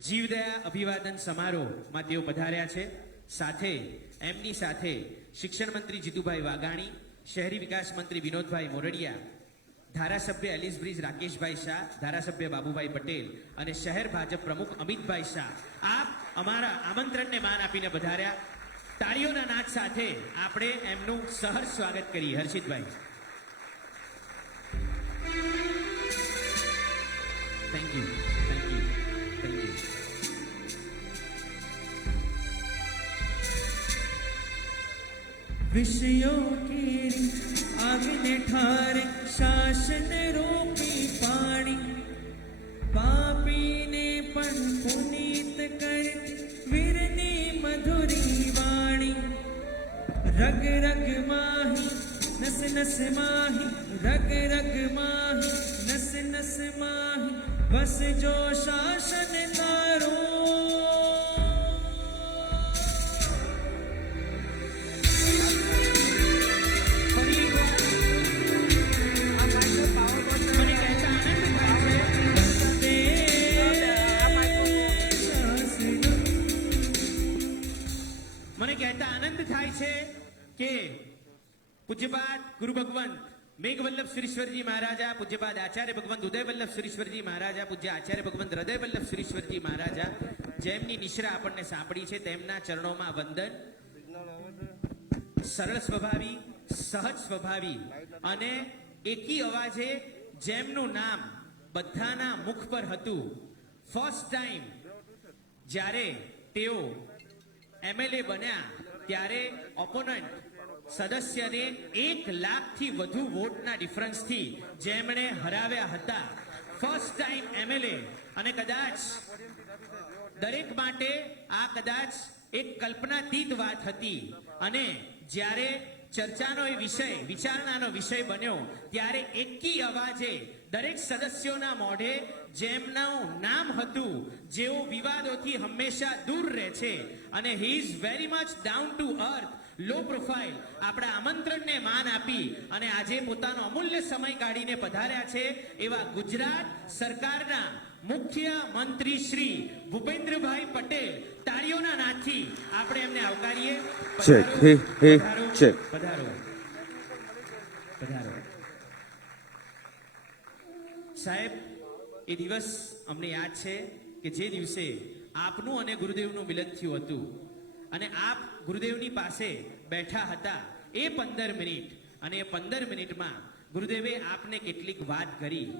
જીવદયા અભિવાદન સમારોહમાં તેઓ પધાર્યા છે. સાથે એમની સાથે શિક્ષણ મંત્રી જીતુભાઈ વાઘાણી, શહેરી વિકાસ મંત્રી વિનોદભાઈ મોરડિયા, ધારાસભ્ય એલિસબ્રિજ રાકેશભાઈ શાહ, ધારાસભ્ય બાબુભાઈ પટેલ અને શહેર ભાજપ પ્રમુખ અમિતભાઈ શાહ આપ અમારા આમંત્રણને માન આપીને પધાર્યા. તાળીઓના નાદ સાથે આપણે એમનું સહર્ષ સ્વાગત કરીએ. હર્ષિતભાઈ, thank you, thank you, thank you. विषयों की आग्ने ठारे शासन रोकी पाणी, पापी ने पण पुनीत करती वीरनी मधुरी वाणी. रग रग माही नस नस माही, रग रग माही नस नस माही, बस जो शासन तारो. મને કહેતા આનંદ થાય છે કે પૂજ્યપાદ ગુરુ ભગવંત મેઘવલ્લભ શ્રીશ્વરજી મહારાજા, પૂજ્યપાદ આચાર્ય ભગવંત ઉદયવલ્લભ શ્રીશ્વરજી મહારાજા, પૂજ્ય આચાર્ય ભગવંત હૃદયવલ્લભ શ્રીશ્વરજી મહારાજા, જેમની નિશ્રા આપણને સાંપડી છે, તેમના ચરણોમાં વંદન. સરળ સ્વભાવી, સહજ સ્વભાવી અને એકી અવાજે જેમનું નામ બધાના મુખ પર હતું. ફર્સ્ટ ટાઈમ જ્યારે તેઓ એમએલએ બન્યા ત્યારે ઓપોનન્ટ સદસ્યને 1 લાખથી વધુ વોટના ડિફરન્સથી જેમણે હરાવ્યા હતા. ફર્સ્ટ ટાઈમ એમએલએ, અને કદાચ દરેક માટે આ કદાચ એક કલ્પનાતીત વાત હતી. અને જ્યારે ચર્ચાનો એ વિષય, વિચારણાનો વિષય બન્યો ત્યારે એકી અવાજે દરેક સદસ્યોના મોઢે જેમનું નામ હતું, જેઓ વિવાદોથી હંમેશા દૂર રહે છે અને he is very much down to earth, low profile, આપણા આમંત્રણને માન આપી અને આજે પોતાનો અમૂલ્ય સમય કાઢીને પધાર્યા છે એવા ગુજરાત સરકારના મુખ્ય મંત્રી શ્રી ભૂપેન્દ્રભાઈ પટેલ. તાળીઓના નાદથી આપણે એમને આવકારીએ. પધારો, પધારો. સાહેબ, એ દિવસ અમને યાદ છે કે જે દિવસે આપનું અને ગુરુદેવનું મિલન થયું હતું અને આપ ગુરુદેવની પાસે બેઠા હતા એ 15 મિનિટ, અને એ 15 મિનિટમાં ગુરુદેવે આપને કેટલીક વાત કરી.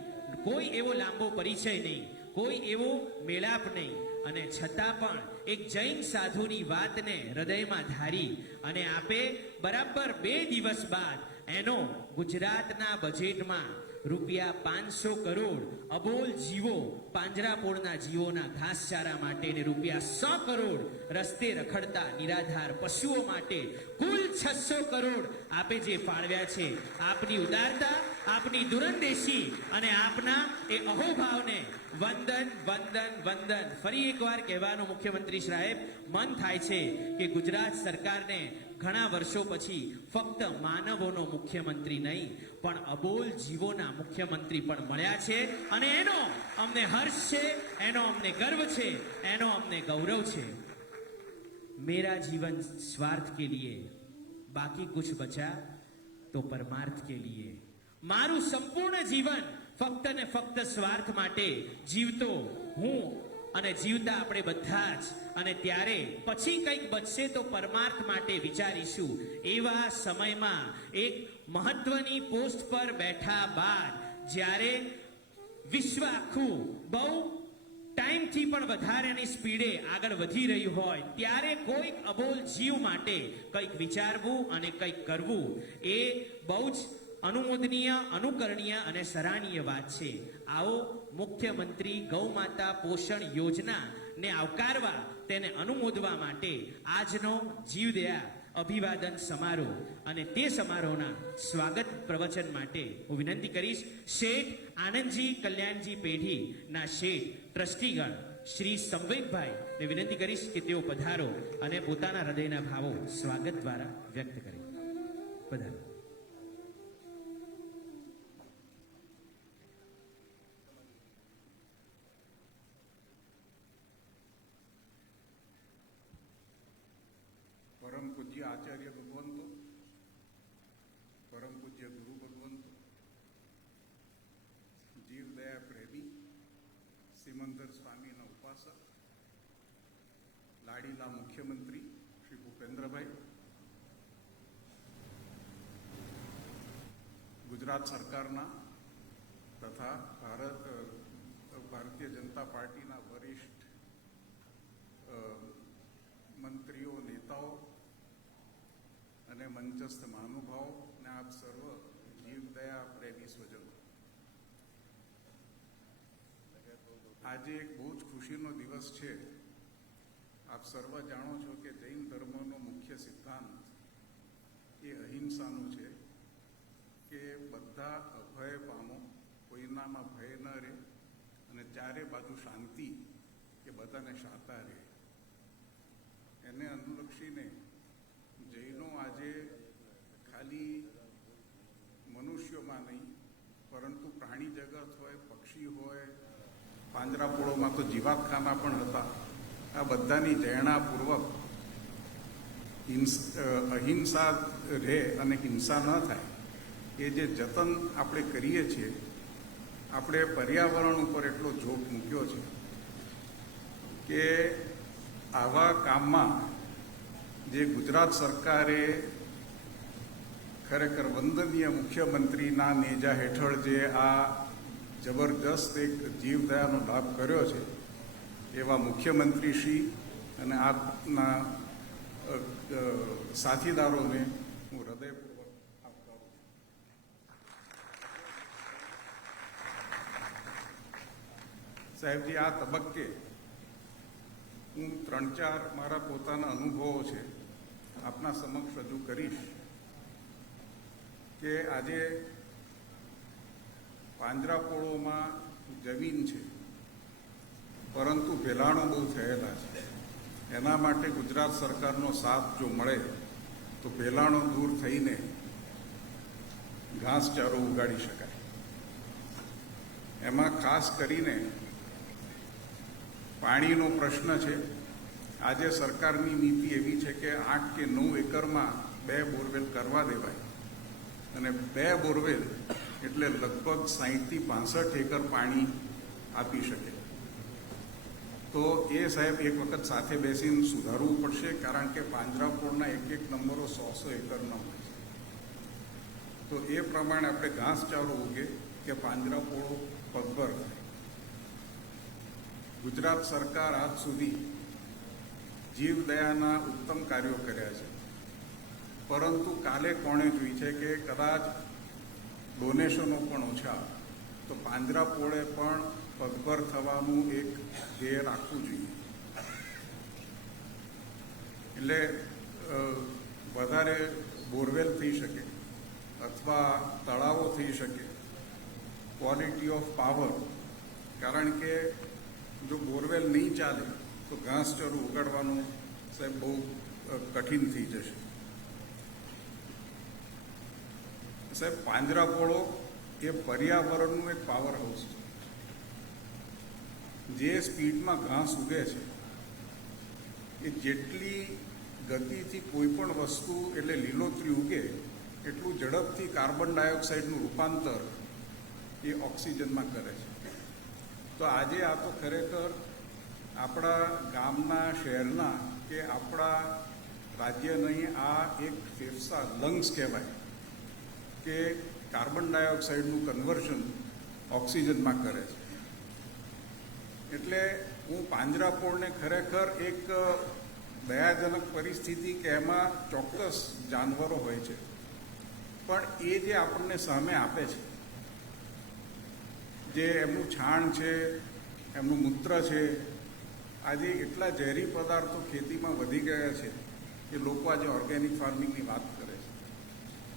કોઈ એવો લાંબો પરિચય નહીં, કોઈ એવો મેળાપ નહીં, અને છતાં પણ એક જૈન સાધુની વાતને હૃદયમાં ધારી અને આપે બરાબર 2 દિવસ બાદ એનો ગુજરાતના બજેટમાં ₹500 કરોડ અબોલ જીવો, પાંજરાપોળના જીવોના ઘાસચારા માટે ને ₹100 કરોડ રસ્તે રખડતા નિરાધાર પશુઓ માટે કુલ 600 કરોડ આપે જે ફાળવ્યા છે. આપની ઉદારતા, આપની દૂરંદેશી અને આપના એ અહોભાવને વંદન, વંદન, વંદન. ફરી એકવાર કહેવાનું મુખ્યમંત્રી સાહેબ, મન થાય છે કે ગુજરાત સરકારને ઘણા વર્ષો પછી ફક્ત માનવોનો મુખ્યમંત્રી નહીં પણ અબોલ જીવોના મુખ્યમંત્રી પણ મળ્યા છે, અને એનો અમને હર્ષ છે, એનો અમને ગર્વ છે, એનો અમને ગૌરવ છે. મેરા જીવન સ્વાર્થ કે લીએ, બાકી કુછ બચા તો પરમાર્થ કે લીએ. મારું સંપૂર્ણ જીવન ફક્ત ને ફક્ત સ્વાર્થ માટે જીવતો હું અને જીવતા આપણે બધા જ, અને ત્યારે પછી કંઈક બચશે તો પરમાર્થ માટે વિચારીશું. એવા સમયમાં એક મહત્વની પોસ્ટ પર બેઠા બાદ જ્યારે વિશ્વ આખું બહુ ટાઈમથી પણ વધારેની સ્પીડે આગળ વધી રહ્યું હોય ત્યારે કોઈક અબોલ જીવ માટે કંઈક વિચારવું અને કંઈક કરવું એ બહુ જ અનુમોદનીય, અનુકરણીય અને સરાહનીય વાત છે. આવો મુખ્યમંત્રી ગૌમાતા પોષણ યોજના ને આવકારવા, તેને અનુમોદવા માટે આજનો જીવદયા અભિવાદન સમારોહ અને તે સમારોહના સ્વાગત પ્રવચન માટે હું વિનંતી કરીશ શેઠ આનંદજી કલ્યાણજી પેઢીના શેઠ ટ્રસ્ટીગણ શ્રી સંવેદભાઈ ને વિનંતી કરીશ કે તેઓ પધારો અને પોતાના હૃદયના ભાવો સ્વાગત દ્વારા વ્યક્ત કરે. પધારો. પૂજ્ય આચાર્ય ભગવંતો, પરમ પૂજ્ય ગુરુ ભગવંતો, જીવદયા પ્રેમી સિમંદર સ્વામીના ઉપાસક, લાડીલા મુખ્યમંત્રી શ્રી ભૂપેન્દ્રભાઈ, ગુજરાત સરકારના તથા ભારતીય જનતા પાર્ટીના વરિષ્ઠ મંત્રીઓ, નેતાઓ અને મંચસ્થ મહાનુભાવો અને આપ સર્વ જીવદયા પ્રેમી સ્વજનો, આજે એક બહુ જ ખુશીનો દિવસ છે. આપ સર્વ જાણો છો કે જૈન ધર્મનો મુખ્ય સિદ્ધાંત એ અહિંસાનો છે કે બધા અભય પામો, કોઈનામાં ભય ન રહે અને ચારે બાજુ શાંતિ કે બધાને શાતા રહે. એને અનુલક્ષીને જૈનો આજે ખાલી મનુષ્યોમાં નહીં પરંતુ પ્રાણી જગત હોય, પક્ષી હોય, પાંજરાપોળોમાં તો જીવાતખાના પણ હતા, આ બધાની જૈણાપૂર્વક અહિંસા રહે અને હિંસા ન થાય એ જે જતન આપણે કરીએ છીએ, આપણે પર્યાવરણ ઉપર એટલો જોક મૂક્યો છે કે આવા કામમાં જે ગુજરાત સરકારે ખરેખર વંદનીય મુખ્યમંત્રીના નેજા હેઠળ જે આ જબરજસ્ત એક જીવદયાનો લાભ કર્યો છે, એવા મુખ્યમંત્રીશ્રી અને આપના સાથીદારોને હું હૃદયપૂર્વક આવકારું છું. સાહેબજી, આ તબક્કે હું 3-4 મારા પોતાના અનુભવો છે આપના સમક્ષ રજૂ કરીશ કે આજે પાંજરાપોળોમાં જમીન છે પરંતુ ભેલાણો બહુ થયેલા છે. એના માટે ગુજરાત સરકારનો સાથ જો મળે તો ભેલાણો દૂર થઈને ઘાસચારો ઉગાડી શકાય. એમાં ખાસ કરીને પાણીનો પ્રશ્ન છે. આજે સરકારની નીતિ એવી છે કે 8 કે 9 એકરમાં 2 બોરવેલ કરવા દેવાય અને 2 બોરવેલ એટલે લગભગ 60 થી 65 એકર પાણી આપી શકે. તો એ સાહેબ એક વખત સાથે બેસીને સુધારવું પડશે, કારણ કે પાંજરાપોળના એક નંબરો 100 એકરના હોય છે. તો એ પ્રમાણે આપણે ઘાસચારો ઉગે કે પાંજરાપોળો પગભર થાય. ગુજરાત સરકાર આજ સુધી જીવદયાના ઉત્તમ કાર્યો કર્યા છે, પરંતુ કાલે કોણે જોઈ છે કે કદાચ ડોનેશનો પણ ઓછા તો પાંજરાપોળે પણ પગભર થવાનું એક ધ્યેય રાખવું જોઈએ. એટલે વધારે બોરવેલ થઈ શકે અથવા તળાવો થઈ શકે. ક્વોલિટી ઓફ પાવર, કારણ કે જો બોરવેલ નહીં ચાલે તો ઘાસચારો ઉગાડવાનું સાહેબ બહુ કઠિન થઈ જશે. સાહેબ, પાંજરાપોળો એ પર્યાવરણનું એક પાવર હાઉસ છે. જે સ્પીડમાં ઘાસ ઉગે છે એ જેટલી ગતિથી કોઈ પણ વસ્તુ એટલે લીલોતરી ઉગે એટલું ઝડપથી કાર્બન ડાયોક્સાઇડનું રૂપાંતર એ ઓક્સિજનમાં કરે છે. તો આજે આ તો ખરેખર આપણા ગામના, શહેરના કે આપણા રાજ્યની આ એક ફેફસા, લંગ્સ કહેવાય કે કાર્બન ડાયોક્સાઇડનું કન્વર્શન ઓક્સિજનમાં કરે છે. એટલે હું પાંજરાપોળને ખરેખર એક દયાજનક પરિસ્થિતિ કે એમાં ચોક્કસ જાનવરો હોય છે, પણ એ જે આપણને સામે આપે છે, જે એમનું છાણ છે, એમનું મૂત્ર છે, આજે એટલા ઝેરી પદાર્થો ખેતીમાં વધી ગયા છે કે લોકો આજે ઓર્ગેનિક ફાર્મિંગની વાત કરે છે.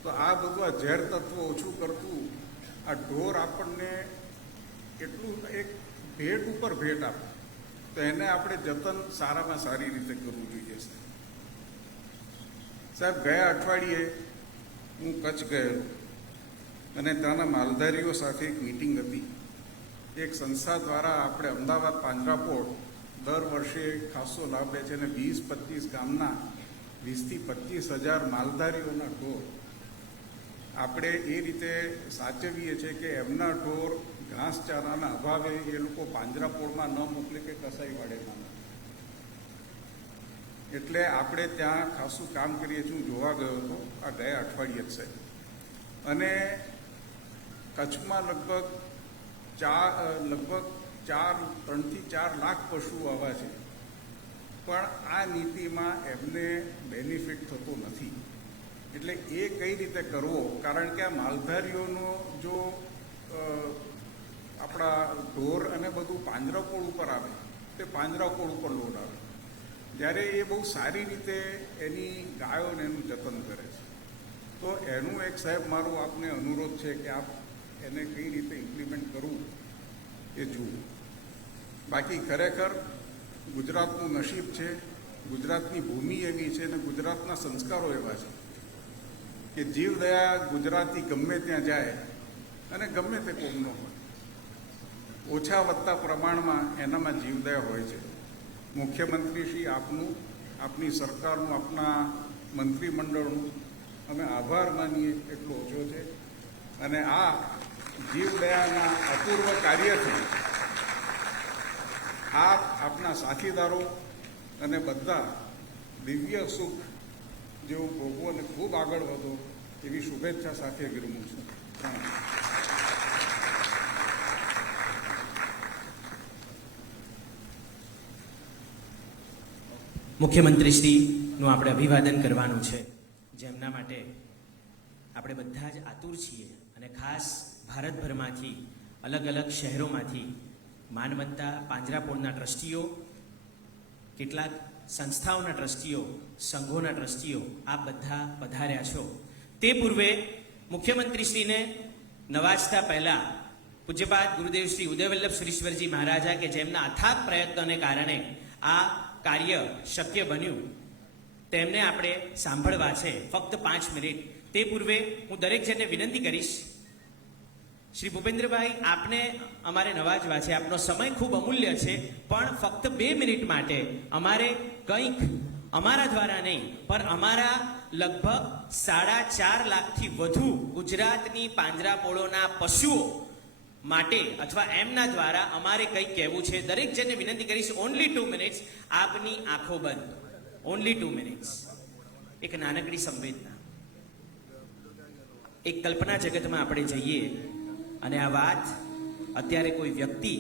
તો આ બધું આ ઝેર તત્વ ઓછું કરતું આ ઢોર આપણને એટલું એક ભેટ ઉપર ભેટ આપે, તો એને આપણે જતન સારામાં સારી રીતે કરવું જોઈએ. સાહેબ, ગયા અઠવાડિયે હું કચ્છ ગયેલો અને ત્યાંના માલધારીઓ સાથે એક મિટિંગ હતી. એક સંસ્થા દ્વારા આપણે અમદાવાદ પાંજરાપોળ દર વર્ષે ખાસો લાભ લે છે અને 20-25 ગામના 20,000 થી 25,000 માલધારીઓના ઢોર આપણે એ રીતે સાચવીએ છીએ કે એમના ઢોર ઘાસચારાના અભાવે એ લોકો પાંજરાપોળમાં ન મોકલે કે કસાઈવાડે ના મોકલે. એટલે આપણે ત્યાં ખાસું કામ કરીએ છીએ. હું જોવા ગયો હતો આ ગયા અઠવાડિયે જ છે, અને કચ્છમાં લગભગ 3 થી 4 લાખ પશુઓ આવા છે, પણ આ નીતિમાં એમને બેનિફિટ થતો નથી. એટલે એ કઈ રીતે કરવો, કારણ કે આ માલધારીઓનો જો આપણા ઢોર અને બધું પાંજરાપોળ ઉપર આવે તે પાંજરાપોળ ઉપર લોડ આવે, જ્યારે એ બહુ સારી રીતે એની ગાયોને એનું જતન કરે છે. તો એનું એક સાહેબ મારો આપને અનુરોધ છે કે આપ એને કઈ રીતે ઇમ્પ્લિમેન્ટ કરવું એ જુઓ. બાકી ખરેખર ગુજરાતનું નસીબ છે, ગુજરાતની ભૂમિ એવી છે અને ગુજરાતના સંસ્કારો એવા છે કે જીવદયા ગુજરાતી ગમે ત્યાં જાય અને ગમે તે કોમનો હોય, ઓછા વધતા પ્રમાણમાં એનામાં જીવદયા હોય છે. મુખ્યમંત્રી શ્રી આપનું, આપની સરકારનું, આપના મંત્રીમંડળનું અમે આભાર માનીએ એટલો ઓછો છે. અને આ જીવદયાના અપૂર્વ કાર્યથી આપ, આપના સાથીદારો અને બધા દિવ્ય સુખ જેવું ભોગવો અને ખૂબ આગળ વધો એવી શુભેચ્છા સાથે વિરમું છું. મુખ્યમંત્રીશ્રીનું આપણે અભિવાદન કરવાનું છે, જેમના માટે આપણે બધા જ આતુર છીએ. અને ખાસ ભારતભરમાંથી, અલગ અલગ શહેરોમાંથી માનવંતા પાંજરાપોળના ટ્રસ્ટીઓ, કેટલાક સંસ્થાઓના ટ્રસ્ટીઓ, સંઘોના ટ્રસ્ટીઓ, આ બધા પધાર્યા છો. તે પૂર્વે મુખ્યમંત્રીશ્રીને નવાજતા પહેલા પૂજ્યપાદ ગુરુદેવ શ્રી ઉદયવલ્લભ સુરીશ્વરજી મહારાજા, કે જેમના અથાગ પ્રયત્નોને કારણે આ કાર્ય શક્ય બન્યું, તેમને આપણે સાંભળવા છે ફક્ત 5 મિનિટ. તે પૂર્વે હું દરેક જણને વિનંતી કરીશ, શ્રી ભૂપેન્દ્રભાઈ, આપને અમારે નવાજવા છે, આપનો સમય ખૂબ અમૂલ્ય છે, પણ ફક્ત 2 મિનિટ માટે અમારે કંઈક અમારા દ્વારા નહીં પણ અમારા લગભગ 4.5 લાખથી વધુ ગુજરાતની પાંજરાપોળોના પશુઓ માટે અથવા એમના દ્વારા અમારે કંઈક કહેવું છે. દરેક જણને વિનંતી કરીશ, ઓનલી 2 મિનિટ્સ. આપની આંખો બંધ, ઓનલી 2 મિનિટ્સ. એક નાનકડી સંવેદના, એક કલ્પના જગતમાં આપણે જઈએ અને આ વાત અત્યારે કોઈ વ્યક્તિ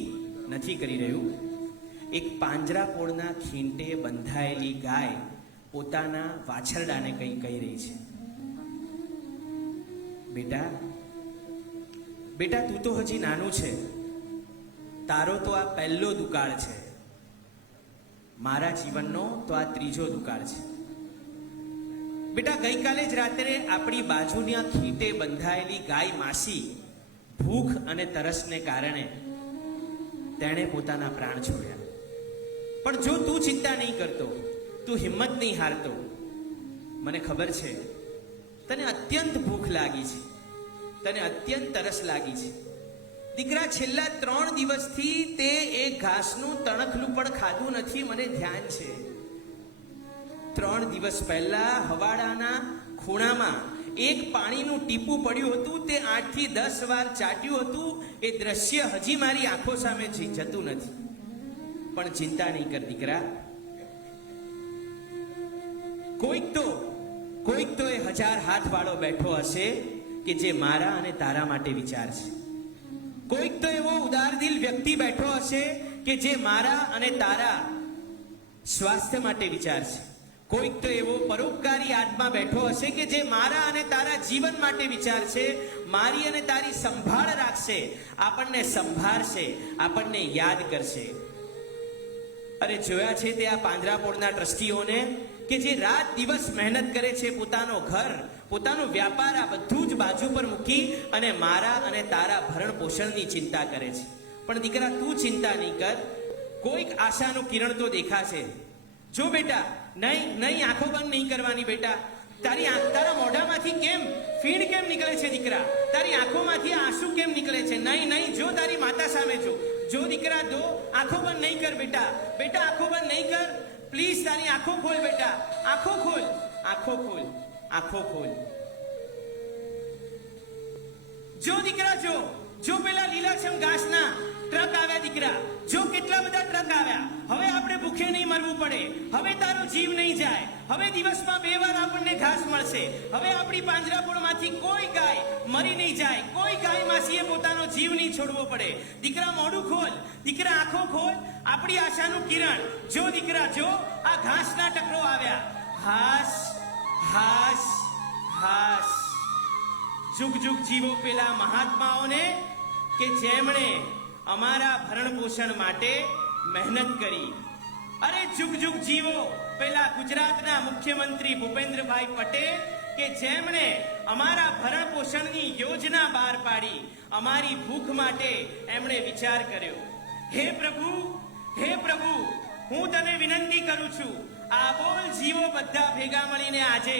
નથી કરી રહ્યું. એક પાંજરાપોળના ખીંટે બંધાયેલી ગાય પોતાના વાછરડાને કંઈ કહી રહી છે, બેટા બેટા, તું તો હજી નાનું છે, તારો તો આ પહેલો દુકાળ છે, મારા જીવનનો તો આ ત્રીજો દુકાળ છે. બેટા, ગઈકાલે જ રાત્રે આપણી બાજુના ખીંટે બંધાયેલી ગાય માસી ભૂખ અને તરસને કારણે તેણે પોતાના પ્રાણ છોડ્યા. પણ જો તું ચિંતા નહીં કરતો, તું હિંમત નહીં હારતો, મને ખબર છે તને અત્યંત ભૂખ લાગી છે, તને અત્યંત તરસ લાગી છે. દીકરા, છેલ્લા 3 દિવસથી તે એક ઘાસનું તણખલું પણ ખાધું નથી, મને ધ્યાન છે. 3 દિવસ પહેલા હવાડાના ખૂણામાં એક પાણીનું ટીપું પડ્યું હતું, તે 8 થી 10 વાર ચાટ્યું હતું. એ દ્રશ્ય હજી મારી આંખો સામે જતું નથી. પણ ચિંતા નહીં કર દીકરા, કોઈક તો એ 1000 હાથ વાળો બેઠો હશે કે જે મારા અને તારા માટે વિચારશે. કોઈક તો એવો ઉદારદિલ વ્યક્તિ બેઠો હશે કે જે મારા અને તારા સ્વાસ્થ્ય માટે વિચારશે. કોઈક તો એવો પરોપકારી આત્મા બેઠો હશે કે જે મારા અને તારા જીવન માટે વિચારશે, મારી અને તારી સંભાળ રાખશે, આપણને સંભાળશે, આપણને યાદ કરશે. અરે જોયા છે તે આ પાંજરાપોળના ટ્રસ્ટીઓને કે જે રાત દિવસ મહેનત કરે છે, પોતાનો ઘર, પોતાનો વ્યાપાર આ બધું જ બાજુ પર મૂકી અને મારા અને તારા ભરણ પોષણની ચિંતા કરે છે. પણ દીકરા, તું ચિંતા નહીં કર, કોઈક આશાનું કિરણ તો દેખાશે. જો બેટા, નહીં આંખો બંધ નહીં કરવાની બેટા. તારા મોઢામાંથી કેમ ફીણ કેમ નીકળે છે દીકરા? તારી આંખોમાંથી આંસુ કેમ નીકળે છે? નહીં, જો તારી માતા સામે જો દીકરા, જો આંખો બંધ નહીં કર બેટા. બેટા, આંખો બંધ નહીં કર, પ્લીઝ. તારી આંખો ખોલ બેટા, આંખો ખોલ. આંખો ખોલ, આંખો ખોલ. જો દીકરા જો, જો પેલા લીલાછમ ઘાસના ટ્રક આવ્યા દીકરા, જો કેટલા બધા ટ્રક આવ્યા. હવે આપણે ભૂખે નહીં મરવું પડે, હવે તારો જીવ નહીં જાય, હવે દિવસમાં 2 વાર આપણને ઘાસ મળશે, હવે આપણી પાંજરાપોળમાંથી કોઈ ગાય મરી નહીં જાય, કોઈ ગાય માસીએ પોતાનો જીવ નહીં છોડવો પડે. દીકરા મોઢું ખોલ, દીકરા આંખો ખોલ, આપણી આશાનું કિરણ. જો દીકરા જો, આ ઘાસના ટકરો આવ્યા. હાશ હાશ હાશ. જુગ જુગ જીવો પેલા મહાત્માઓને કે જેમણે અમારા ભરણ પોષણ માટે મહેનત કરી. અરે જુગ જુગ જીવો પેલા ગુજરાતના મુખ્યમંત્રી ભૂપેન્દ્રભાઈ પટેલ કે જેમણે અમારા ભરણ પોષણની યોજના બહાર પાડી, અમારી ભૂખ માટે એમણે વિચાર કર્યો. હે પ્રભુ, હે પ્રભુ, હું તને વિનંતી કરું છું, આ બોલ જીવો બધા ભેગા મળીને આજે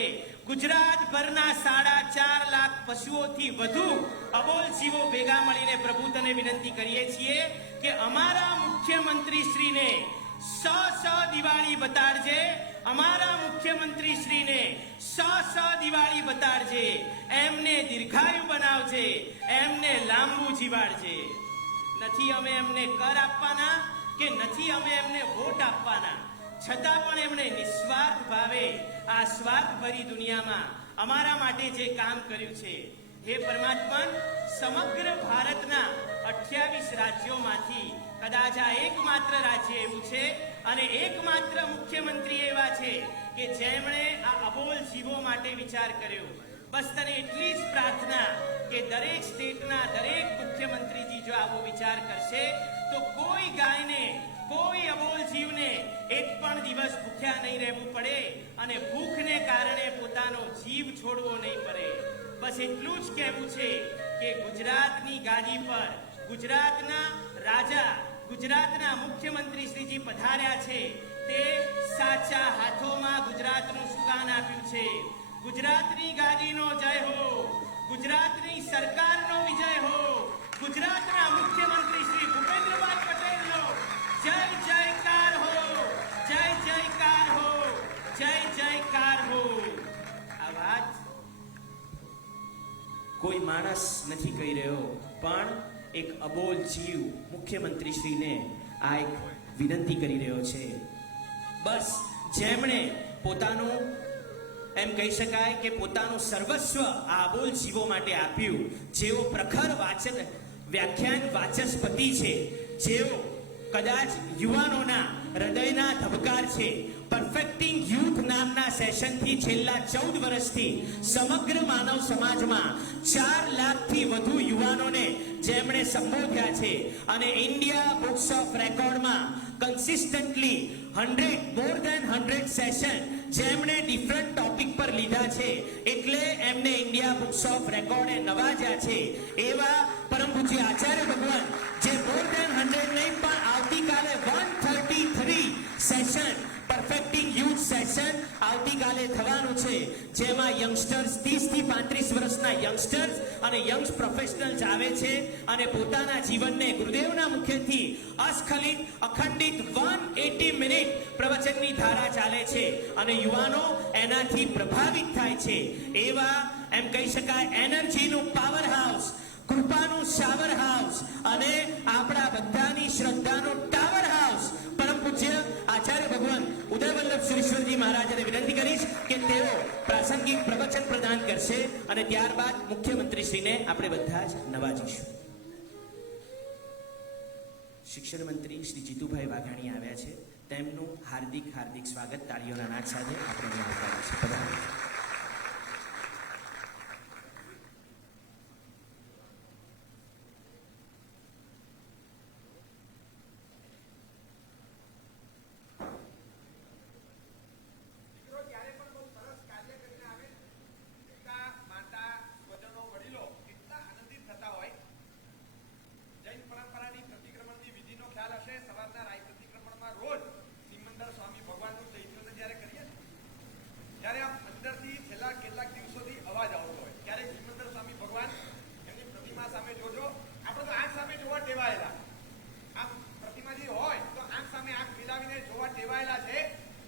ગુજરાતભરના 4.5 લાખ પશુઓથી વધુ અબોલ જીવો ભેગા મળીને પ્રભુ તને વિનંતી કરીએ છીએ કે અમારા મુખ્યમંત્રી શ્રીને 100 દિવાળી બતાડજે, અમારા મુખ્યમંત્રી શ્રીને 100 દિવાળી બતાડજે, એમને દીર્ઘાયુ બનાવજે, એમને લાંબુ જીવાડજે. નથી અમે એમને કર આપવાના કે નથી અમે એમને વોટ આપવાના, છતાં પણ એમણે નિસ્વાર્થ ભાવે આ સ્વાર્થભરી દુનિયામાં અમારા માટે જે કામ કર્યું છે, હે પરમાત્મા, સમગ્ર ભારતના 28 રાજ્યોમાંથી કદાચ આ એકમાત્ર રાજ્ય એવું છે અને એકમાત્ર મુખ્યમંત્રી એવા છે કે જેમણે આ અબોલ જીવો માટે વિચાર કર્યો. બસ તને એટલી જ પ્રાર્થના કે દરેક સ્ટેટના દરેક મુખ્યમંત્રીજી જો આવો વિચાર કરશે તો કોઈ ગાયને, કોઈ અબોલ જીવને એક પણ દિવસ ભૂખ્યા નહીં રહેવું પડે અને ભૂખને કારણે પોતાનો જીવ છોડવો નહીં પડે. બસ એટલું જ કહેવું છે કે ગુજરાતની ગાદી પર ગુજરાતના રાજા, ગુજરાતના મુખ્યમંત્રી શ્રીજી પધાર્યા છે, તે સાચા હાથોમાં ગુજરાતનું સુકાન આપ્યું છે. ગુજરાતની ગાદીનો જય હો, ગુજરાતની સરકારનો વિજય હો, ગુજરાતના મુખ્યમંત્રી શ્રી ભૂપેન્દ્રભાઈ પટેલનો જય જયકાર હો, જય જયકાર હો, જય જયકાર હો. આ વાત કોઈ માણસ નથી કહી રહ્યો, પણ એક અબોલ જીવ મુખ્યમંત્રી શ્રીને આ એક વિનંતી કરી રહ્યો છે. બસ જેમણે પોતાનું, એમ કહી શકાય કે પોતાનું સર્વસ્વ આ અબોલ જીવો માટે આપ્યું, જેઓ પ્રખર વ્યાખ્યાન વાચસ્પતિ છે, જેઓ કદાચ યુવાનોના હૃદયના ધબકાર છે. પરફેક્ટિંગ યુથ નામના સેશનથી છેલ્લા 14 વર્ષથી સમગ્ર માનવ સમાજમાં 4 લાખથી વધુ યુવાનોને જેમણે સંબોધ્યા છે અને ઇન્ડિયા બુક્સ ઓફ રેકોર્ડમાં કન્સિસ્ટન્ટલી 100 સેશન જેમણે ડિફરન્ટ ટોપિક પર લીધા છે, એટલે એમને ઇન્ડિયા બુક્સ ઓફ રેકોર્ડે નવાજ્યા છે. એવા પરમ પૂજ્ય આચાર્ય ભગવાન જે મોર ધેન 100 નહીં પણ આવતીકાલે 133 સેશન, પરફેક્ટિંગ યુથ સેશન આવતીકાલે થવાનું છે, જેમાં યંગસ્ટર્સ 30 થી 35 વર્ષના યંગસ્ટર્સ અને યંગ પ્રોફેશનલ્સ આવે છે અને પોતાના જીવનને ગુરુદેવના મુખેથી અસ્ખલિત અખંડિત 180 મિનિટ પ્રવચનની ધારા ચાલે છે અને યુવાનો એનાથી પ્રભાવિત થાય છે. એવા એમ કહી શકાય એનર્જીનું પાવર હાઉસ, કૃપાનું શાવર હાઉસ અને આપણા બધાની શ્રદ્ધાનું ટાવર હાઉસ પરમ પૂજ્ય આચાર્ય ભગવાન ઉદય વલ્લભ સુરેશ્વરજી મહારાજને વિનંતી કરીશ કે તેઓ પ્રાસંગિક પ્રવચન પ્રદાન કરશે અને ત્યારબાદ મુખ્યમંત્રી શ્રીને આપણે બધા જ નવાજીશું. શિક્ષણ મંત્રી શ્રી જીતુભાઈ વાઘાણી આવ્યા છે, તેમનું હાર્દિક હાર્દિક સ્વાગત તાળીઓના નાદ સાથે આપણે આવકારીએ.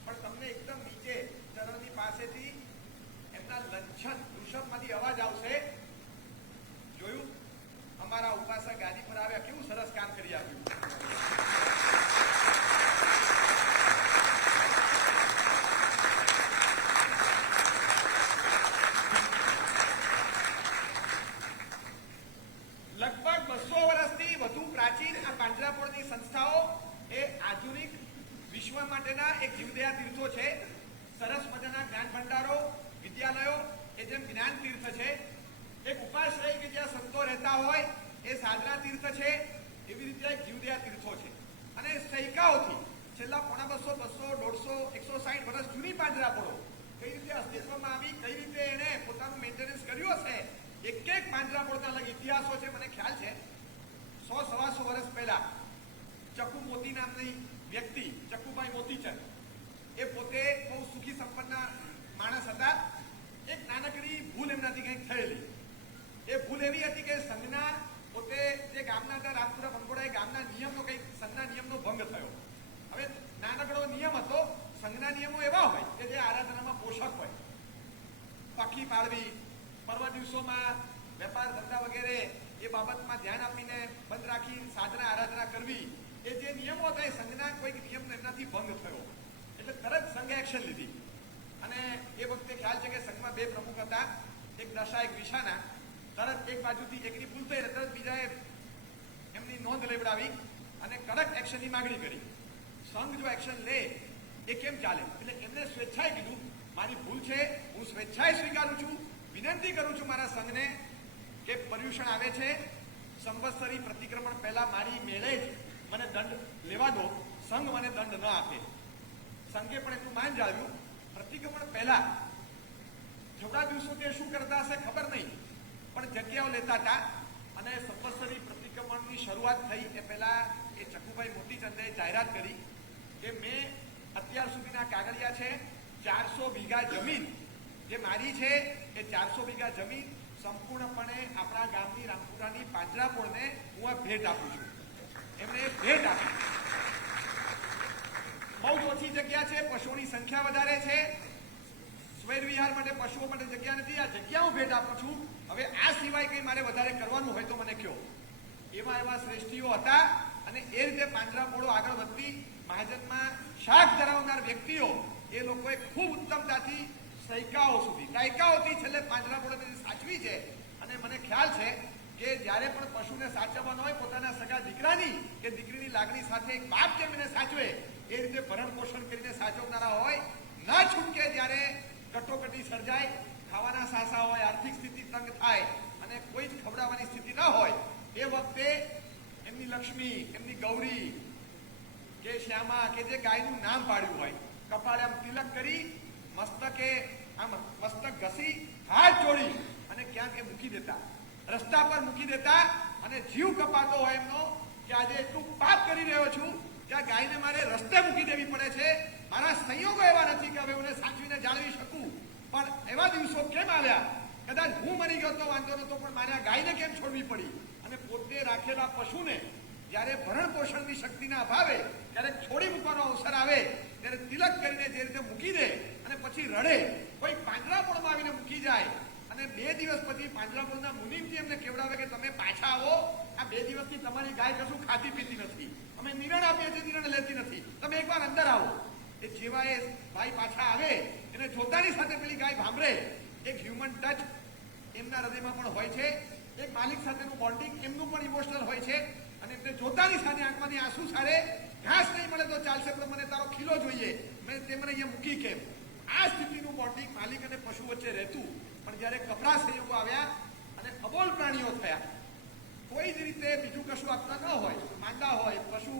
પણ તમને એકદમ નીચે ચરણની પાસેથી એમના લંછન વૃષભમાંથી અવાજ આવશે. જોયું અમારા ઉપાસક ગાદી પર આવ્યા, કેવું સરસ કામ કરી આપ્યું. લગભગ 200 વર્ષથી વધુ પ્રાચીન આ પાંજરાપોળની સંસ્થાઓ એ આધુનિક વિશ્વ માટેના એક જીવદયા તીર્થો છે. સરસ મજાના જ્ઞાન ભંડારો, વિદ્યાલયો એ જેમ જ્ઞાન તીર્થ છે, એક ઉપાશ્રય કે જ્યાં સંતો રહેતા હોય એ સાધના તીર્થ છે, એવી રીતે એક જીવદયા તીર્થો છે. અને સૈકાઓથી છેલ્લા 250, 200, 150, 160 વર્ષ જૂની પાંજરાપોળો કઈ રીતે અસ્તિત્વમાં આવી, કઈ રીતે એને પોતાનું મેન્ટેનન્સ કર્યું હશે, એક એક પાંજરાપોળના અલગ ઇતિહાસો છે. મને ખ્યાલ છે 100-125 વર્ષ પહેલા ચકુ મોતી નામની વ્યક્તિ, ચકુભાઈ મોતીચંદ, એ પોતે બહુ સુખી સંપન્ન માણસ હતા. એક નાનકડી ભૂલ એમનાથી કંઈક થયેલી. એ ભૂલ એવી હતી કે સંઘના પોતે જે ગામના હતા રામપુરા બંગોડા, એ ગામના નિયમનો કંઈક સંઘના નિયમનો ભંગ થયો. હવે નાનકડો નિયમ હતો. સંઘના નિયમો એવા હોય કે જે આરાધનામાં પોષક હોય. પાખી પાડવી, પર્વ દિવસોમાં વેપાર ધંધા વગેરે એ બાબતમાં ધ્યાન આપીને બંધ રાખી સાધના આરાધના કરવી, એ જે નિયમો હતા એ સંઘના કોઈક નિયમનો એમનાથી ભંગ થયો. એટલે તરત સંઘે એક્શન લીધી. અને એ વખતે ખ્યાલ છે કે સંઘમાં 2 પ્રમુખ હતા, એક દશા, એક વિશાના. તરત એક બાજુથી એકની ભૂલ થઈ, તરત બીજાએ એમની નોંધ લેવડાવી અને કડક એક્શનની માગણી કરી. સંઘ જો એક્શન લે એ કેમ ચાલે? એટલે એમને સ્વેચ્છાએ કીધું મારી ભૂલ છે, હું સ્વેચ્છાએ સ્વીકારું છું, વિનંતી કરું છું મારા સંઘને કે પર્યુષણ આવે છે, સંવત્સરી પ્રતિક્રમણ પહેલા મારી મેળે જ મને દંડ લેવા દો, સંઘ મને દંડ ન આપે. સંઘે પણ એટલું માન જાળવ્યું. પ્રતિક્રમણ પહેલા થોડા દિવસો તે શું કરતા હશે ખબર નહીં, પણ જગ્યાઓ લેતા હતા. અને સંવત્સરી પ્રતિક્રમણની શરૂઆત થઈ એ પહેલા એ ચકુભાઈ મોતીચંદે જાહેરાત કરી કે મેં અત્યાર સુધીના કાગળિયા છે 400 વીઘા જમીન જે મારી છે, એ 400 વીઘા જમીન સંપૂર્ણપણે આપણા ગામની રામપુરાની પાંજરાપોળને હું આ ભેટ આપું છું. એમને ભેટ આપી. બહુ જ ઓછી જગ્યા છે, પશુઓની સંખ્યા વધારે છે, સ્વૈર વિહાર માટે પશુઓ માટે જગ્યા નથી. આ જગ્યા હું ભેટ આપું છું. હવે આ સિવાય કંઈ મારે વધારે કરવાનું હોય તો મને કહો. એવા શ્રેષ્ઠીઓ હતા. અને એ રીતે પાંજરાપોળો આગળ વધતી મહાજનમાં શાક ધરાવનાર વ્યક્તિઓ એ લોકોએ ખૂબ ઉત્તમતાથી સૈકાઓ સુધી, દાયકાઓથી છેલ્લે પાંજરાપોળોને સાચવી છે. અને મને ખ્યાલ છે કે જ્યારે પણ પશુને સાચવવાનો હોય, પોતાના સગા દીકરાની કે દીકરીની લાગણી સાથે એક બાપ જેમ એને સાચવે એ રીતે ભરણ પોષણ કરીને સાચવનારા હોય. ના છૂટકે જ્યારે કટોકટી સર્જાય, ખાવાના સાસા હોય, આર્થિક સ્થિતિ તંગ થાય અને કોઈ જ ખવડાવવાની સ્થિતિ ન હોય, એ વખતે એમની લક્ષ્મી, એમની ગૌરી કે શ્યામા કે જે ગાયનું નામ પાડ્યું હોય, કપાળે આમ તિલક કરી, મસ્તકે આમ મસ્તક ઘસી, હાથ જોડી અને ક્યાંક એ મૂકી દેતા, રસ્તા પર મૂકી દેતા. અને જીવ કપાતો હોય એમનો કે આજે એટલું પાપ કરી રહ્યો છું કે આ ગાયને મારે રસ્તે મૂકી દેવી પડે છે. મારા સંયોગો એવા નથી કે હવે હું સાચવીને જાળવી શકું. પણ એવા દિવસો કેમ આવ્યા? કદાચ હું મરી ગયો તો વાંધો નતો, પણ મારે આ ગાયને કેમ છોડવી પડી? અને પોતે રાખેલા પશુને જ્યારે ભરણ પોષણની શક્તિના અભાવે ક્યારેક છોડી મૂકવાનો અવસર આવે ત્યારે તિલક કરીને જે રીતે મૂકી દે અને પછી રડે. કોઈ પાંજરાપોળમાં આવીને મૂકી જાય અને 2 દિવસ પછી પાંજરાપોળના મુનિમજી એમને કેવડાવે કે તમે પાછા આવો, આ 2 દિવસથી તમારી ગાય કશું ખાતી પીતી નથી, અમે નિરણ આપીએ છીએ, નિરણ લેતી નથી, તમે એકવાર અંદર આવો. એ જેવા એ ભાઈ પાછા આવે એને જોતાની સાથે પેલી ગાય ભાંભરે. એક હ્યુમન ટચ એમના હૃદયમાં પણ હોય છે. એક માલિક સાથેનું બોન્ડિંગ એમનું પણ ઇમોશનલ હોય છે. અને એમને જોતાની સાથે આંખમાંથી આંસુ સારે. ઘાસ નહીં મળે તો ચાલશે, પણ મને તારો ખીલો જોઈએ, મેં તે મને અહીંયા મૂકી કેમ? આ સ્થિતિનું બોન્ડિંગ માલિક અને પશુ વચ્ચે રહેતું. પણ જ્યારે કપરા સંયોગો આવ્યા અને અબોલ પ્રાણીઓ થયા, કોઈ જ રીતે બીજું કશું આપતા ન હોય, માંદા હોય, પશુ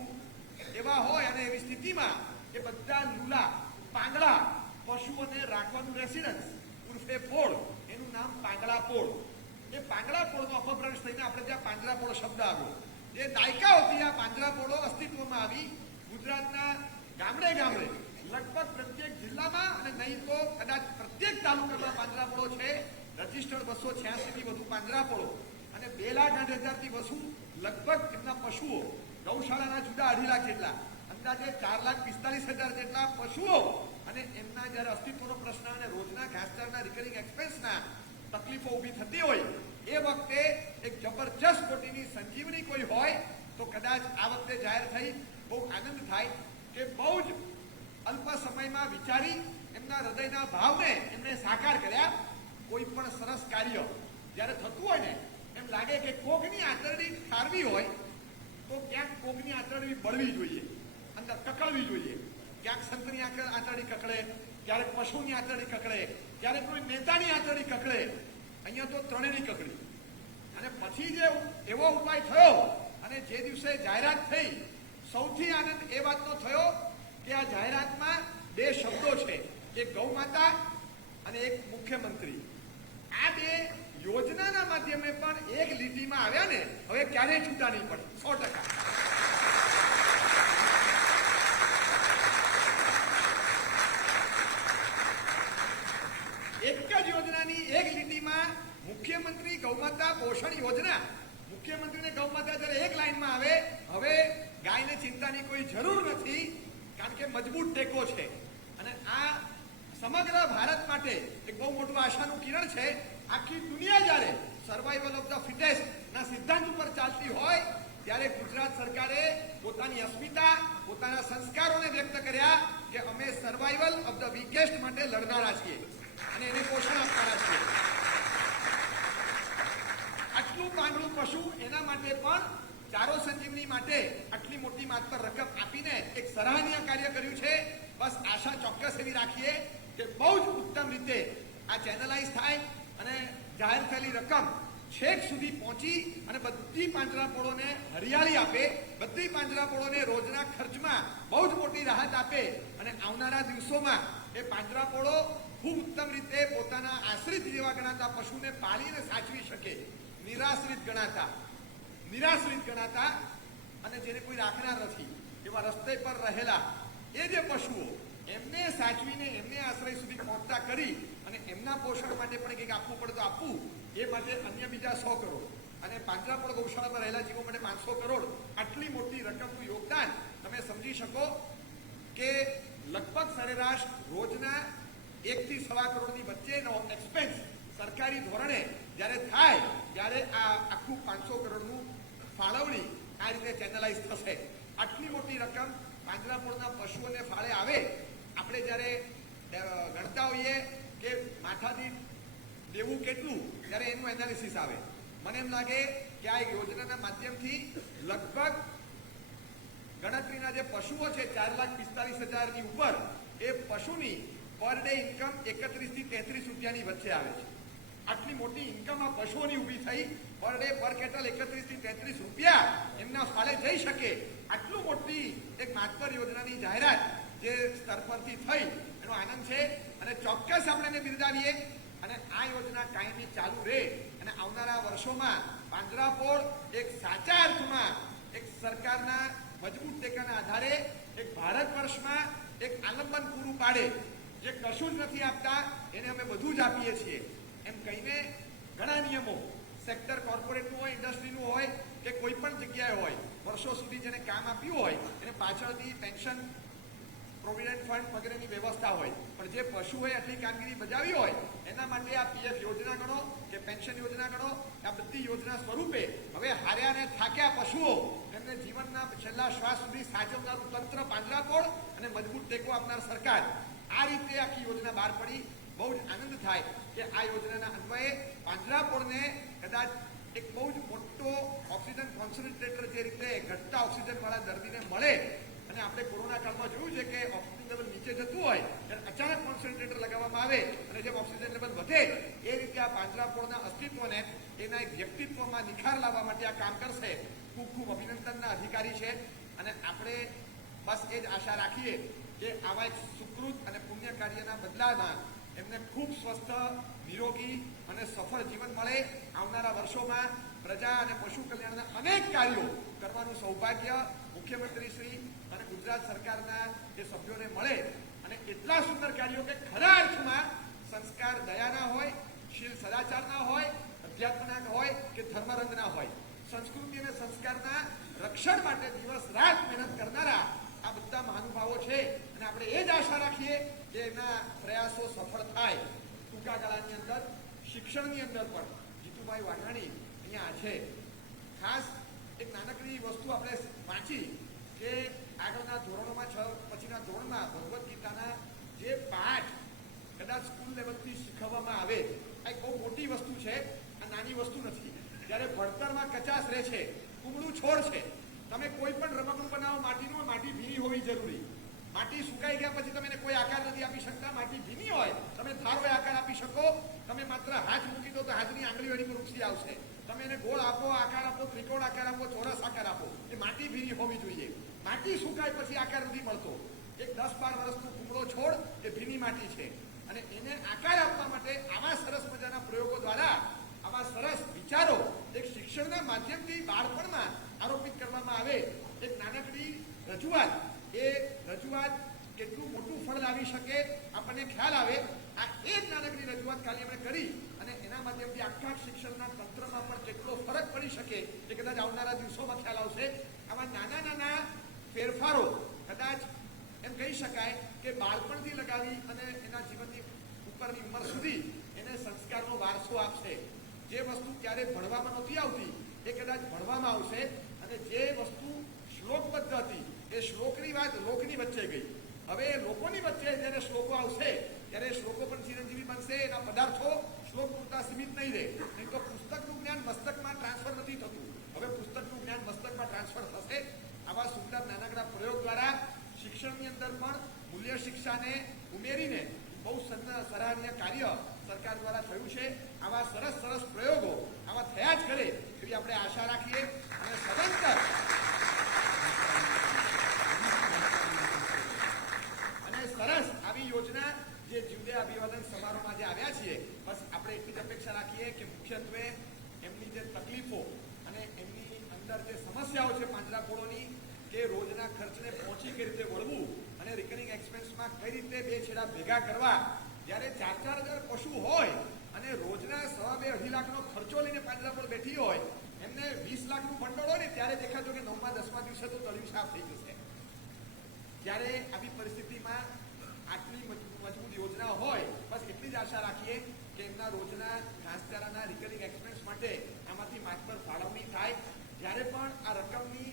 એવા હોય, અને એવી સ્થિતિમાં એ બધા લૂલા પાંગડા પશુઓને રાખવાનું રેસિડન્સ ઉર્ફે પોળ, એનું નામ પાંગડા પોળ. એ પાંગડા પોળનો અપભ્રંશ થઈને આપણે ત્યાં પાંજરાપોળ શબ્દ આવ્યો. જે દાયકાઓથી આ પાંજરાપોળો અસ્તિત્વમાં આવી. ગુજરાતના ગામડે ગામડે લગભગ પ્રત્યેક જિલ્લામાં અને નહીં તો કદાચ પ્રત્યેક તાલુકામાં પાંજરાપોળો છે. રજીસ્ટર્ડ 286 થી વધુ પાંજરાપોળો અને 2,08,000 થી વધુ લગભગ એમના પશુઓ. ગૌશાળાના જુદા 2.5 લાખ જેટલા, અંદાજે 4,45,000 જેટલા પશુઓ અને એમના જ્યારે અસ્તિત્વનો પ્રશ્ન અને રોજના ઘાસચારના રિકરિંગ એક્સપેન્સના તકલીફો ઊભી થતી હોય એ વખતે એક જબરજસ્ત કોટીની સંજીવની કોઈ હોય તો કદાચ આ વખતે જાહેર થઈ બહુ આનંદ થાય કે બહુ જ અલ્પ સમયમાં વિચારી એમના હૃદયના ભાવને એમણે સાકાર કર્યા. કોઈ પણ સરસ કાર્ય જ્યારે થતું હોય ને એમ લાગે કે કોકની આંતરડી ઠારવી હોય તો ક્યાંક કોકની આંતરડી બળવી જોઈએ, અંદર કકળવી જોઈએ. ક્યાંક સંતની આંતરડી કકળે, ક્યારેક પશુની આંતરડી કકળે, ક્યારેક કોઈ નેતાની આંતરડી કકળે. અહીંયા તો ત્રણેયની કકડી. અને પછી જે એવો ઉપાય થયો અને જે દિવસે જાહેરાત થઈ સૌથી આનંદ એ વાતનો થયો કે આ જાહેરાતમાં 2 શબ્દો છે, એક ગૌ માતા અને એક મુખ્યમંત્રી. આ 2 યોજનાના માધ્યમે પણ એક લીટીમાં આવ્યા ને હવે ક્યારેય છૂટા નહીં પડે, 100%. એક જ યોજનાની એક લીટીમાં મુખ્યમંત્રી ગૌમાતા પોષણ યોજના. મુખ્યમંત્રીને ગૌમાતા જ્યારે એક લાઈનમાં આવે હવે ગાયને ચિંતાની કોઈ જરૂર નથી કારણ કે મજબૂત ટેકો છે. અને આ સમગ્ર ભારત માટે એક બહુ મોટું આશાનું કિરણ છે. આખી દુનિયા જ્યારે સર્વાઈવલ ઓફ ધ ફિટેસ્ટ ના સિદ્ધાંત ઉપર ચાલતી હોય ત્યારે ગુજરાત સરકારે પોતાની અસ્મિતા, પોતાના સંસ્કારોને વ્યક્ત કર્યા કે અમે સર્વાઈવલ ઓફ ધ વીકેસ્ટ માટે લડનારા છીએ અને એને પોષણ આપવાના છીએ. આટલું પાંગળું પશુ એના માટે પણ ચારો સંજીવની માટે આટલી મોટી માત્ર રકમ આપીને એક સરાહનીય કાર્ય કર્યું છે. બસ આશા ચોક્કસ એવી રાખીએ કે બહુ જ ઉત્તમ રીતે આ ચેનલાઇઝ થાય અને જાહેર થયેલી રકમ છેક સુધી પહોંચી અને બધી પાંજરાપોળોને હરિયાળી આપે, બધી પાંજરાપોળોને રોજના ખર્ચમાં બહુ જ મોટી રાહત આપે અને આવનારા દિવસોમાં એ પાંજરાપોળો ખૂબ ઉત્તમ રીતે પોતાના આશ્રિત જેવા ગણાતા પશુને પાળીને સાચવી શકે. નિરાશ્રિત ગણાતા અને જેને કોઈ રાખનાર નથી એવા રસ્તે પર રહેલા એ જે પશુઓ એમને સાચવીને એમને આશ્રય સુધી પહોંચતા કરી અને એમના પોષણ માટે પણ કંઈક આપવું પડે તો આપવું. એ માટે અન્ય બીજા 100 કરોડ અને પાંજરાપોળ ગૌશાળામાં રહેલા જીવો માટે 500 કરોડ. આટલી મોટી રકમનું યોગદાન તમે સમજી શકો કે લગભગ સરેરાશ રોજના 1 થી 1.25 કરોડની વચ્ચેનો એક્સપેન્સ સરકારી ધોરણે જ્યારે થાય ત્યારે આ આખું 500 કરોડનું ફાળવણી આ રીતે ચેનલાઇઝ થશે. આટલી મોટી રકમ પાંજરાપોળના પશુઓને ફાળે આવે. આપણે જ્યારે ગણતા હોઈએ કે માથાથી દેવું કેટલું ત્યારે એનું એનાલિસિસ આવે. મને એમ લાગે કે આ એક યોજનાના માધ્યમથી લગભગ ગણતરીના જે પશુઓ છે 4,45,000ની ઉપર એ પશુની પર ડે ઇન્કમ 31 થી 33 રૂપિયાની વચ્ચે આવે છે. આટલી મોટી ઇન્કમ આ પશુઓની ઊભી થઈ પર ડે પર કેટલ 31 થી 33 રૂપિયા એમના ફાળે જઈ શકે. આટલું મોટી એક માતબર યોજનાની જાહેરાત જે સ્તર પરથી થઈ એનો આનંદ છે અને ચોક્કસ આપણે એને બિરદાવીએ અને આ યોજના કાયમી ચાલુ રહે અને આવનારા વર્ષોમાં પાંજરાપોળ એક સાચા અર્થમાં એક સરકારના મજબૂત ટેકાના આધારે એક ભારત વર્ષમાં એક આલંબન પૂરું પાડે. જે કશું જ નથી આપતા એને અમે બધું જ આપીએ છીએ એમ કહીને ઘણા નિયમો સેક્ટર કોર્પોરેટનું હોય, ઇન્ડસ્ટ્રીનું હોય કે કોઈ પણ જગ્યાએ હોય વર્ષો સુધી જેને કામ આપ્યું હોય એને પાછળથી પેન્શન, પ્રોવિડન્ટ ફંડ વગેરેની વ્યવસ્થા હોય પણ જે પશુઓએ આટલી કામગીરી બજાવી હોય એના માટે આ પીએફ યોજના ગણો કે પેન્શન યોજના ગણો, આ બધી યોજના સ્વરૂપે હવે હાર્યા અને થાક્યા પશુઓ એમને જીવનના છેલ્લા શ્વાસ સુધી સાચવનારું તંત્ર પાંજરાપોળ અને મજબૂત ટેકો આપનાર સરકાર. આ રીતે આખી યોજના બહાર પડી. બહુ જ આનંદ થાય કે આ યોજનાના અન્વયે પાંજરાપોળને કદાચ એક બહુ જ મોટો ઓક્સિજન કોન્સન્ટ્રેટર જે રીતે ઘટતા ઓક્સિજનવાળા દર્દીને મળે અને આપણે કોરોના કાળમાં જોયું છે કે ઓક્સિજન લેવલ નીચે જતું હોય ત્યારે અચાનક કોન્સન્ટ્રેટર લગાવવામાં આવે અને જેમ ઓક્સિજન લેવલ વધે એ રીતે આ પાંજરાપોળના અસ્તિત્વને એના એક વ્યક્તિત્વમાં નિખાર લાવવા માટે આ કામ કરશે. ખૂબ ખૂબ અભિનંદનના અધિકારી છે અને આપણે બસ એ જ આશા રાખીએ કે આવા એક સુકૃત અને પુણ્ય કાર્યના બદલામાં એમને ખૂબ સ્વસ્થ, નિરોગી અને સફળ જીવન મળે. આવનારા વર્ષોમાં પ્રજા અને પશુ કલ્યાણના અનેક કાર્યો કરવાનું સૌભાગ્ય મુખ્યમંત્રી શ્રી અને ગુજરાત સરકારના જે સભ્યોને મળે અને એટલા સુંદર કાર્યો કે ખરા અર્થમાં સંસ્કાર દયાના હોય, શીલ સદાચારના હોય, અધ્યાત્મના હોય કે ધર્મરંગના હોય, સંસ્કૃતિ અને સંસ્કારના રક્ષણ માટે દિવસ રાત મહેનત કરનારા આ બધા મહાનુભાવો છે અને આપણે એ જ આશા રાખીએ કે એના પ્રયાસો સફળ થાય. ટૂંકા ગાળાની અંદર શિક્ષણની અંદર પણ જીતુભાઈ વાઘાણી અહીંયા છે. ખાસ એક નાનકડી વસ્તુ આપણે વાંચી કે આગળના ધોરણોમાં 6 પછીના ધોરણમાં ભગવદ્ ગીતાના જે પાઠ કદાચ સ્કૂલ લેવલથી શીખવવામાં આવે, આ એક બહુ મોટી વસ્તુ છે, આ નાની વસ્તુ નથી. જ્યારે ભણતરમાં કચાશ રહે છે, કુમળું છોડ છે, તમે કોઈ પણ રમકડું બનાવો માટીનું, માટી ભીની હોવી જરૂરી. માટી સુકાઈ ગયા પછી તમે એને કોઈ આકાર નથી આપી શકતા. માટી ભીની હોય તમે ધારો આકાર આપી શકો. તમે માત્ર હાથ મૂકી દો તો હાથની આંગળીઓ એની પર ઉછળી આવશે. તમે એને ગોળ આપો, આકાર આપો, ત્રિકોણ આકાર આપો, ચોરસ આકાર આપો, એ માટી ભીની હોવી જોઈએ. માટી સુકાય પછી આકાર નથી મળતો. એક 10-12 વર્ષનું કુમળો છોડ એ ભીની માટી છે અને એને આકાર આપવા માટે આવા સરસ મજાના પ્રયોગો દ્વારા, આવા સરસ વિચારો એક શિક્ષણના માધ્યમથી બાળપણમાં આરોપિત કરવામાં આવે. એક નાનકડી રજૂઆત, એ રજૂઆત કેટલું મોટું ફળ લાવી શકે આપણને ખ્યાલ આવે. આ એક નાનકડી રજૂઆત ખાલી અમે કરી અને એના માધ્યમથી આખા શિક્ષણના તંત્રમાં પણ કેટલો ફરક પડી શકે એ કદાચ આવનારા દિવસોમાં ખ્યાલ આવશે. આવા નાના નાના ફેરફારો કદાચ એમ કહી શકાય કે બાળપણથી લગાવી અને એના જીવનની ઉપરની ઉંમર સુધી એને સંસ્કારનો વારસો આપશે. જે વસ્તુ ક્યારે ભણવામાં નહોતી આવતી એ કદાચ ભણવામાં આવશે અને જે વસ્તુ શ્લોકબદ્ધ હતી એ શ્લોકની વાત લોકની વચ્ચે ગઈ. હવે લોકોની વચ્ચે જ્યારે શ્લોકો આવશે ત્યારે શ્લોકો પણ ચિરંજીવી બનશે. એના પદાર્થો શ્લોક પૂરતા સીમિત નહીં રહે. નહીં તો પુસ્તકનું જ્ઞાન મસ્તકમાં ટ્રાન્સફર નથી થતું. હવે પુસ્તકનું જ્ઞાન મસ્તકમાં ટ્રાન્સફર થશે. આવા સુંદર નાનકડા પ્રયોગ દ્વારા શિક્ષણની અંદર પણ મૂલ્ય શિક્ષાને ઉમેરીને બહુ સરાહનીય કાર્ય સરકાર દ્વારા થયું છે. આવા સરસ સરસ પ્રયોગો આવા થયા જ કરે એવી આપણે આશા રાખીએ અને સદંતર અને સરસ આવી યોજના જે જીવદે અભિવાદન સમારોહમાં જે આવ્યા છીએ, બસ આપણે એટલી જ અપેક્ષા રાખીએ કે મુખ્યત્વે એમની જે તકલીફો અને એમની અંદર જે સમસ્યાઓ છે પાંજરાપોળોની, કે રોજના ખર્ચને પહોંચી કઈ રીતે વળવું અને રિકરિંગ એક્સપેન્સમાં કઈ રીતે બે છેડા ભેગા કરવા. જ્યારે 4,000 પશુ હોય અને રોજના 2.5 લાખનો ખર્ચો લઈને પાંજરાપોળ બેઠી હોય, એમને 20 લાખનું ભંડોળ હોય ને ત્યારે દેખાતો કે 9મા 10મા દિવસે તો તળિયું સાફ થઈ જશે. ત્યારે આવી પરિસ્થિતિમાં આટલી મજબૂત યોજના હોય, બસ એટલી જ આશા રાખીએ કે એમના રોજના ઘાસચારાના રિકરિંગ એક્સપેન્સ માટે આમાંથી માત્ર ફાળવણી થાય. જ્યારે પણ આ રકમની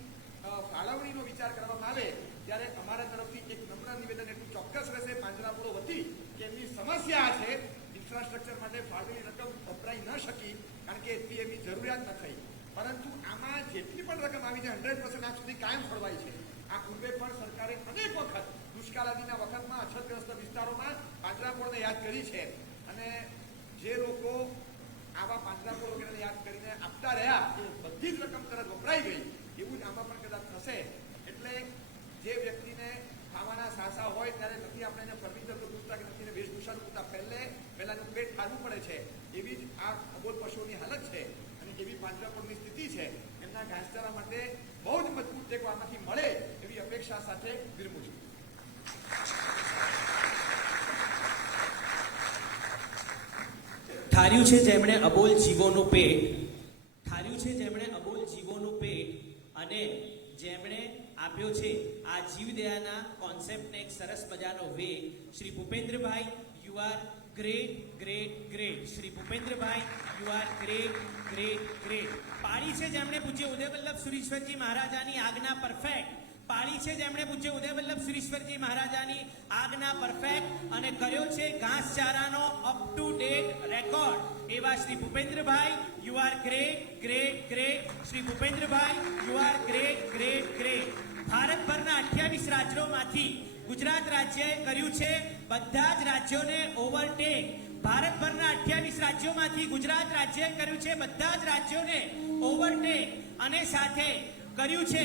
ફાળવણીનો વિચાર કરવામાં આવે ત્યારે અમારા તરફથી એક નમ્ર નિવેદન એટલું ચોક્કસ રહેશે પાંજરાપોળો વતી કે એમની સમસ્યા છે ઇન્ફ્રાસ્ટ્રક્ચર માટે ફાળવેલી રકમ વપરાઈ ન શકી કારણ કે એટલી એમની જરૂરિયાત ન થઈ. પરંતુ આમાં જેટલી પણ રકમ આવી છે 100% આજ સુધી કાયમ ફળવાઈ છે. આ પૂર્વે પણ સરકારે અનેક વખત દુષ્કાળાદીના વખતમાં અછતગ્રસ્ત વિસ્તારોમાં પાંજરાપોળને યાદ કરી છે અને જે લોકો આવા પાંજરાપોળ વગેરેને યાદ કરીને આપતા રહ્યા એ બધી જ રકમ તરત વપરાઈ ગઈ. એવું જ આમાં પણ કદાચ થશે. એટલે જે વ્યક્તિને ખાવાના સાસા હોય ત્યારે નથી આપણે એને ફર્નિચર તો પૂછતા કે નથી વેશભૂષણ પૂછતા, પહેલાનું પેટ ખાવું પડે છે. એવી જ આ અબોલ પશુઓની હાલત છે અને એવી પાંજરાપોળની સ્થિતિ છે. એમના ઘાસચારા માટે બહુ જ મજબૂત ટેકો આમાંથી મળે એવી અપેક્ષા સાથે વિરમું છું. ઠાર્યું છે જેમણે અબોલ જીવોનું પેટ, ઠાર્યું છે જેમણે અબોલ જીવોનું પેટ અને જેમણે આપ્યો છે આ જીવદયાના કોન્સેપ્ટને એક સરસ મજાનો વેગ. શ્રી ભૂપેન્દ્રભાઈ, you are great great great. Shri ભૂપેન્દ્રભાઈ, you are great great great. પાળી છે જેમણે પૂજ્ય ઉદયવલ્લભ સુરીશ્વરજી મહારાજાની આજ્ઞા પરફેક્ટ, પાળી છે જેમણે પૂજ્ય ઉદયવલ્લભ સુરીશ્વરજી મહારાજાની આજ્ઞા પરફેક્ટ અને કર્યો છે ઘાસચારાનો અપ ટુ ડેટ રેકોર્ડ એવા શ્રી ભૂપેન્દ્રભાઈ, you are great great great. Shri ભૂપેન્દ્રભાઈ, you are great great great. ભારતભરના 28 રાજ્યોમાંથી ગુજરાત રાજ્યએ કર્યું છે બધા જ રાજ્યોને ઓવરટેક. ભારતભરના 28 રાજ્યોમાંથી ગુજરાત રાજ્યએ કર્યું છે બધા જ રાજ્યોને ઓવરટેક અને સાથે કર્યું છે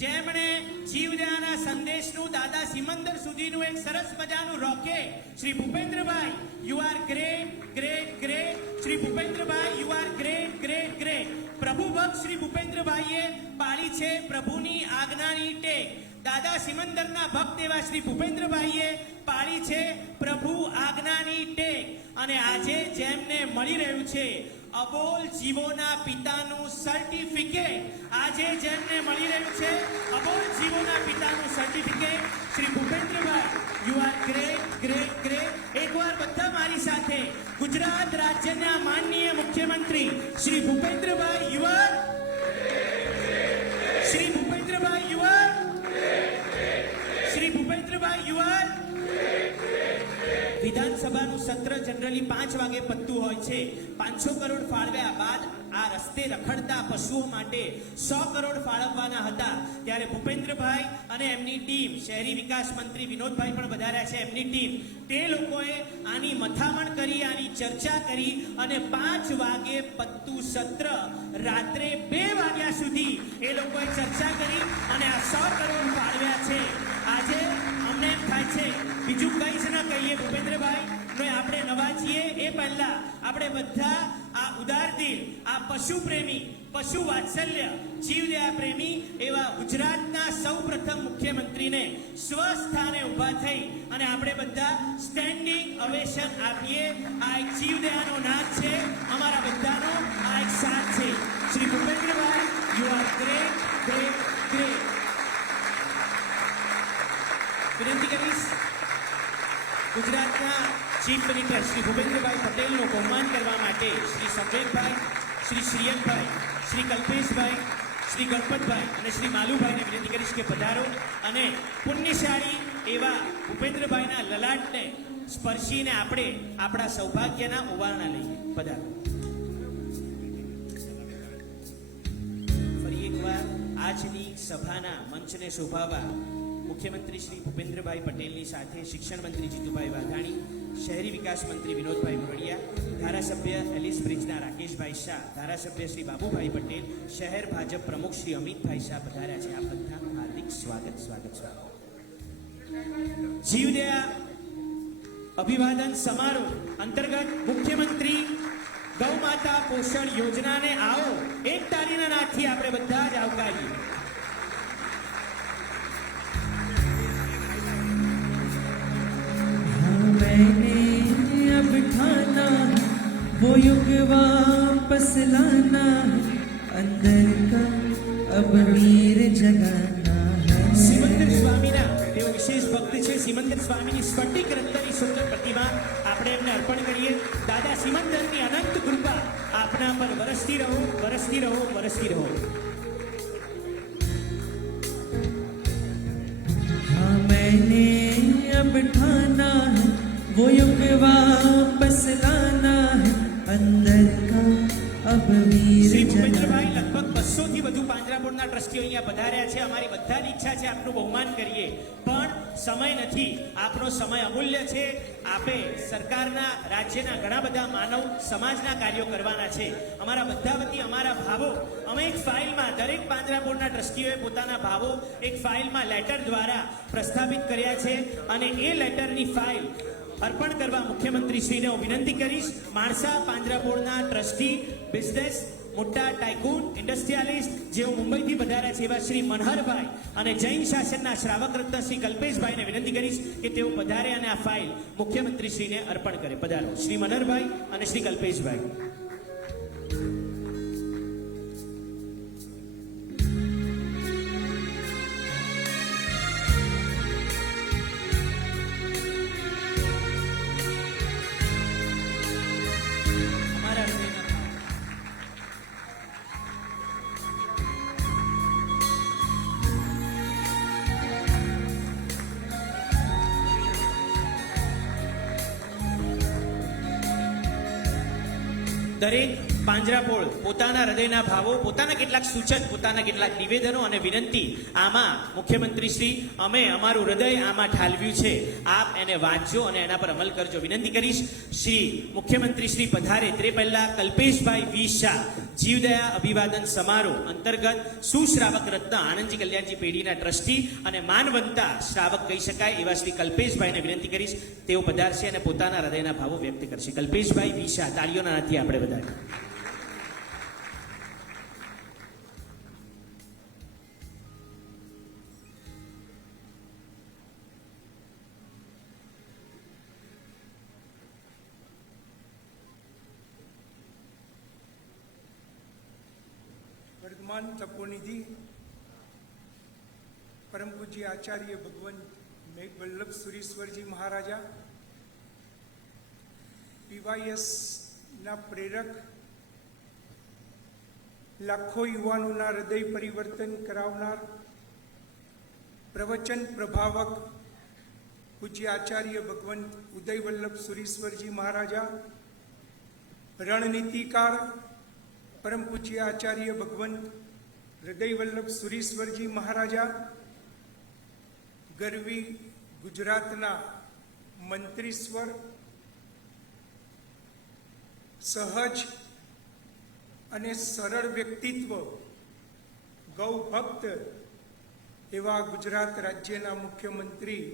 જેમણે જીવદયાના સંદેશનું દાદા સિમંદર સુધીનું એક સરસ મજાનું રોકેટ. શ્રી ભૂપેન્દ્રભાઈ, you are great great great. Shri ભૂપેન્દ્રભાઈ, you are great great great. પ્રભુ ભક્ત શ્રી ભૂપેન્દ્રભાઈએ પાળી છે પ્રભુની આજ્ઞાની ટેક. દાદા સિમંદરના ભક્ત એવા શ્રી ભૂપેન્દ્રભાઈએ પાળી છે પ્રભુ આજ્ઞાની ટેક અને આજે જેમને મળી રહ્યું છે અબોલ જીવોના પિતાનું સર્ટિફિકેટ આજે જેમને મળી રહ્યું છે, અબોલ જીવોના પિતાનું સર્ટિફિકેટ શ્રી ભૂપેન્દ્રભાઈ, you are great great great. એકવાર બધા મારી સાથે ગુજરાત રાજ્યના માનનીય મુખ્યમંત્રી શ્રી ભૂપેન્દ્રભાઈ યુવર, શ્રી ભૂપેન્દ્રભાઈ યુવર, શ્રી ભૂપેન્દ્રભાઈ યુવર. વિધાનસભાનું સત્ર જનરલી 5 વાગે પતતું હોય છે. 500 કરોડ ફાળવ્યા બાદ આ રસ્તે રખડતા પશુઓ માટે 100 કરોડ ફાળવવાના હતા. ત્યારે ભૂપેન્દ્રભાઈ અને એમની ટીમ, શહેરી વિકાસ મંત્રી વિનોદભાઈ પણ વધાર્યા છે, એમની ટીમ, તે લોકોએ આની મથામણ કરી, આની ચર્ચા કરી અને 5 વાગે પતતું સત્ર રાત્રે 2 વાગ્યા સુધી એ લોકોએ ચર્ચા કરી અને આ 100 કરોડ ફાળવ્યા છે. આજે અમને એમ થાય છે બીજું કંઈ જ ન કહીએ ભૂપેન્દ્રભાઈ, આપણે નવા છીએ એ પહેલા આપણે બધા આ ઉદાર દિલ, આ પશુ પ્રેમી, પશુ વાત્સલ્ય, જીવદયા પ્રેમી એવા ગુજરાતના સૌપ્રથમ મુખ્યમંત્રીને સ્વસ્થાને ઊભા થઈ અને આપણે બધા સ્ટેન્ડિંગ ઓવેશન આપીએ. આ એક જીવદયાનો નાદ છે, અમારા બધાનો આ એક સાથ છે. શ્રી ભૂપેન્દ્રભાઈ, you are great great great. વિનંતી કરીશ ગુજરાતના ચીફ મિનિસ્ટર શ્રી ભૂપેન્દ્રભાઈ પટેલનું બહુમાન કરવા માટે શ્રી સંવેદભાઈ, શ્રી શ્રીયનભાઈ, શ્રી કલ્પેશભાઈ, શ્રી ગણપતભાઈ અને શ્રી માલુભાઈને વિનંતી કરીશ કે પધારો અને પુણ્યશાળી એવા ભૂપેન્દ્રભાઈના લલાટને સ્પર્શીને આપણે આપણા સૌભાગ્યના ઉવારણા લઈએ. પધારો. ફરી એકવાર આજની સભાના મંચને શોભાવવા મુખ્યમંત્રી શ્રી ભૂપેન્દ્રભાઈ પટેલની સાથે શિક્ષણ મંત્રી જીતુભાઈ વાઘાણી, શહેરી વિકાસ મંત્રી વિનોદભાઈ મોરડિયા, ધારાસભ્ય એલિસ બ્રિજના રાકેશભાઈ શાહ, ધારાસભ્ય શ્રી બાબુભાઈ પટેલ, શહેર ભાજપ પ્રમુખ શ્રી અમિતભાઈ શાહ પધાર્યા છે. આ બધાનું હાર્દિક સ્વાગત સ્વાગત સ્વાગત. જીવદયા અભિવાદન સમારોહ અંતર્ગત મુખ્યમંત્રી ગૌ માતા પોષણ યોજનાને આવો એક તાળીના નાદથી આપણે બધા જ આવકારીએ. मैंने अब ठाना वो युग वापस लाना अंदर का अब वीर जगाना है. સિમંદર સ્વામીના તેઓ વિશેષ ભક્ત છે. સિમંદર સ્વામીની સ્ફટિક રત્નની સુંદર પ્રતિમા આપણે એમને અર્પણ કરીએ. દાદા સિમંદરની અનંત કૃપા આપના પર વરસતી રહો, વરસતી રહો, વરસતી રહો. हाँ मैंने अब ठाना है वो युग वापस लाना है अंदर का अब वीर શ્રી जगाना. ભૂપેન્દ્રભાઈ લગભગ 200 થી વધુ પાંજરાપોળના ટ્રસ્ટીઓ અહીંયા પધાર્યા છે. અમારી બધાની ઈચ્છા છે આપનું બહુમાન કરીએ, પણ સમય નથી. આપનો સમય અમૂલ્ય છે. આપે સરકારના, રાજ્યના ઘણા બધા માનવ સમાજના કાર્યો કરવાના છે. અમારા બધા વતી અમારા ભાવો અમે એક ફાઇલમાં, દરેક પાંજરાપોળના ટ્રસ્ટીઓએ પોતાના ભાવો એક ફાઇલમાં લેટર દ્વારા પ્રસ્થાપિત કર્યા છે અને એ લેટરની ફાઇલ અર્પણ કરવા મુખ્યમંત્રી શ્રીને હું વિનંતી કરીશ. માણસા પાંજરાપોળના ટ્રસ્ટી, બિઝનેસ મોટા ટાઇકૂન, ઇન્ડસ્ટ્રીયાલિસ્ટ જેઓ મુંબઈથી પધાર્યા છે એવા શ્રી મનહરભાઈ અને જૈન શાસનના શ્રાવક રત્ન શ્રી કલ્પેશભાઈને વિનંતી કરીશ કે તેઓ પધારે અને આ ફાઇલ મુખ્યમંત્રી શ્રીને અર્પણ કરે. પધારો શ્રી મનહરભાઈ અને શ્રી કલ્પેશભાઈ. દરેક પાંજરાપોળ પોતાના હૃદયના ભાવો, પોતાના કેટલાક સૂચન, પોતાના કેટલાક નિવેદનો અને વિનંતી આમાં મુખ્યમંત્રી શ્રી અમે અમારું હૃદય આમાં ઠાલવ્યું છે, આપ એને વાંચજો અને એના પર અમલ કરજો. વિનંતી કરીશ શ્રી મુખ્યમંત્રી શ્રી પધારે તે પહેલા કલ્પેશભાઈ વી શાહ જીવદયા અભિવાદન સમારોહ અંતર્ગત સુશ્રાવક રત્ન આનંદજી કલ્યાણજી પેઢીના ટ્રસ્ટી અને માનવંતા શ્રાવક કહી શકાય એવા શ્રી કલ્પેશભાઈને વિનંતી કરીશ તેઓ પધારશે અને પોતાના હૃદયના ભાવો વ્યક્ત કરશે. કલ્પેશભાઈ વી શાહ, તાળીઓના હાથથી આપણે બધા. वर्तमान तपोनिधि परम पूज्य आचार्य भगवंत मेघ वल्लभ सुरीश्वर जी महाराजा, पीवायएस ना प्रेरक, लाखों युवानों हृदय परिवर्तन करावनार, प्रवचन प्रभावक पूज्य आचार्य भगवंत उदय वल्लभ सुरीश्वर जी महाराजा, रणनीतिकार परम पूज्य आचार्य भगवंत हृदय वल्लभ सुरीश्वर जी महाराजा, ગરવી ગુજરાતના મંત્રીશ્વર, સહજ અને સરળ વ્યક્તિત્વ, ગૌ ભક્ત એવા ગુજરાત રાજ્યના મુખ્યમંત્રી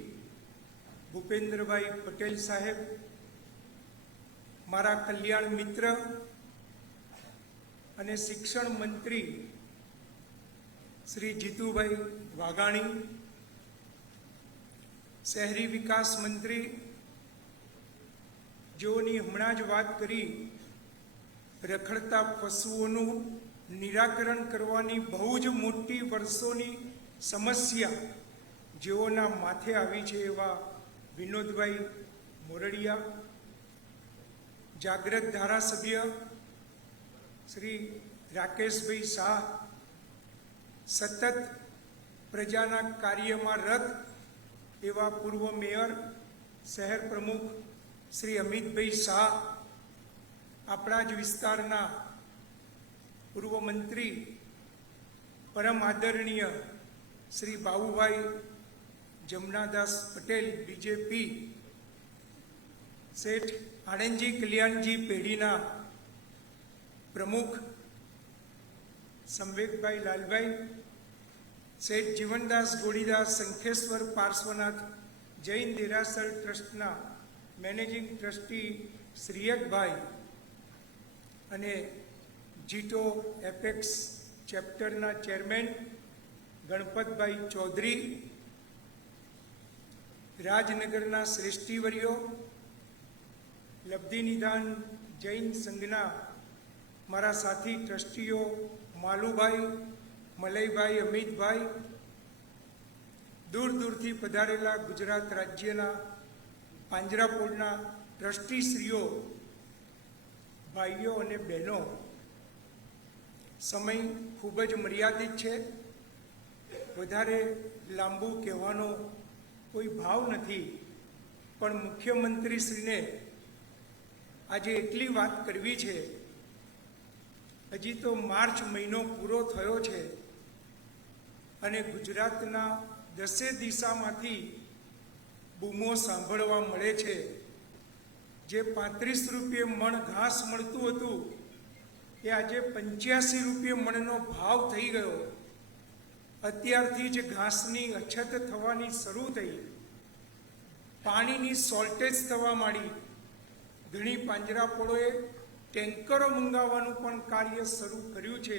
ભૂપેન્દ્રભાઈ પટેલ સાહેબ, મારા કલ્યાણ મિત્ર અને શિક્ષણ મંત્રી શ્રી જીતુભાઈ વાઘાણી, શહેરી વિકાસ મંત્રી જેઓની હમણાં જ વાત કરી, રખડતા પશુઓનું નિરાકરણ કરવાની બહુ જ મોટી વર્ષોની સમસ્યા જેઓના માથે આવી છે એવા વિનોદભાઈ મોરડિયા, જાગ્રત ધારાસભ્ય શ્રી રાકેશભાઈ શાહ, સતત પ્રજાના કાર્યમાં રત એવા પૂર્વ મેયર શહેર પ્રમુખ શ્રી અમિતભાઈ શાહ, આપણા જ વિસ્તારના પૂર્વ મંત્રી પરમ આદરણીય શ્રી બાબુભાઈ જમનાદાસ પટેલ બીજેપી, શેઠ આણંદજી કલ્યાણજી પેઢીના પ્રમુખ સંવેકભાઈ લાલભાઈ, શેઠ જીવનદાસ ગોડીદાસ શંખેશ્વર પાર્શ્વનાથ જૈન દેરાસર ટ્રસ્ટના મેનેજિંગ ટ્રસ્ટી શ્રીયકભાઈ અને જીટો એપેક્સ ચેપ્ટરના ચેરમેન ગણપતભાઈ ચૌધરી, રાજનગરના શ્રેષ્ઠીવર્યો, લબ્ધિ નિદાન જૈન સંઘના મારા સાથી ટ્રસ્ટીઓ માલુભાઈ, મલયભાઈ, અમિતભાઈ, દૂર દૂરથી પધારેલા ગુજરાત રાજ્યના પાંજરાપોળના ટ્રસ્ટીશ્રીઓ, ભાઈઓ અને બહેનો, સમય ખૂબ જ મર્યાદિત છે, વધારે લાંબુ કહેવાનો કોઈ ભાવ નથી, પણ મુખ્યમંત્રીશ્રીને આજે એટલી વાત કરવી છે. હજી તો માર્ચ મહિનો પૂરો થયો છે અને ગુજરાતના દસે દિશામાંથી બૂમો સાંભળવા મળે છે. જે 35 રૂપિયે મણ ઘાસ મળતું હતું એ આજે 85 રૂપિયે મણનો ભાવ થઈ ગયો. અત્યારથી જ ઘાસની અછત થવાની શરૂ થઈ, પાણીની શોર્ટેજ થવા માંડી. ઘણી પાંજરાપોળોએ ટેન્કરો મંગાવવાનું પણ કાર્ય શરૂ કર્યું છે.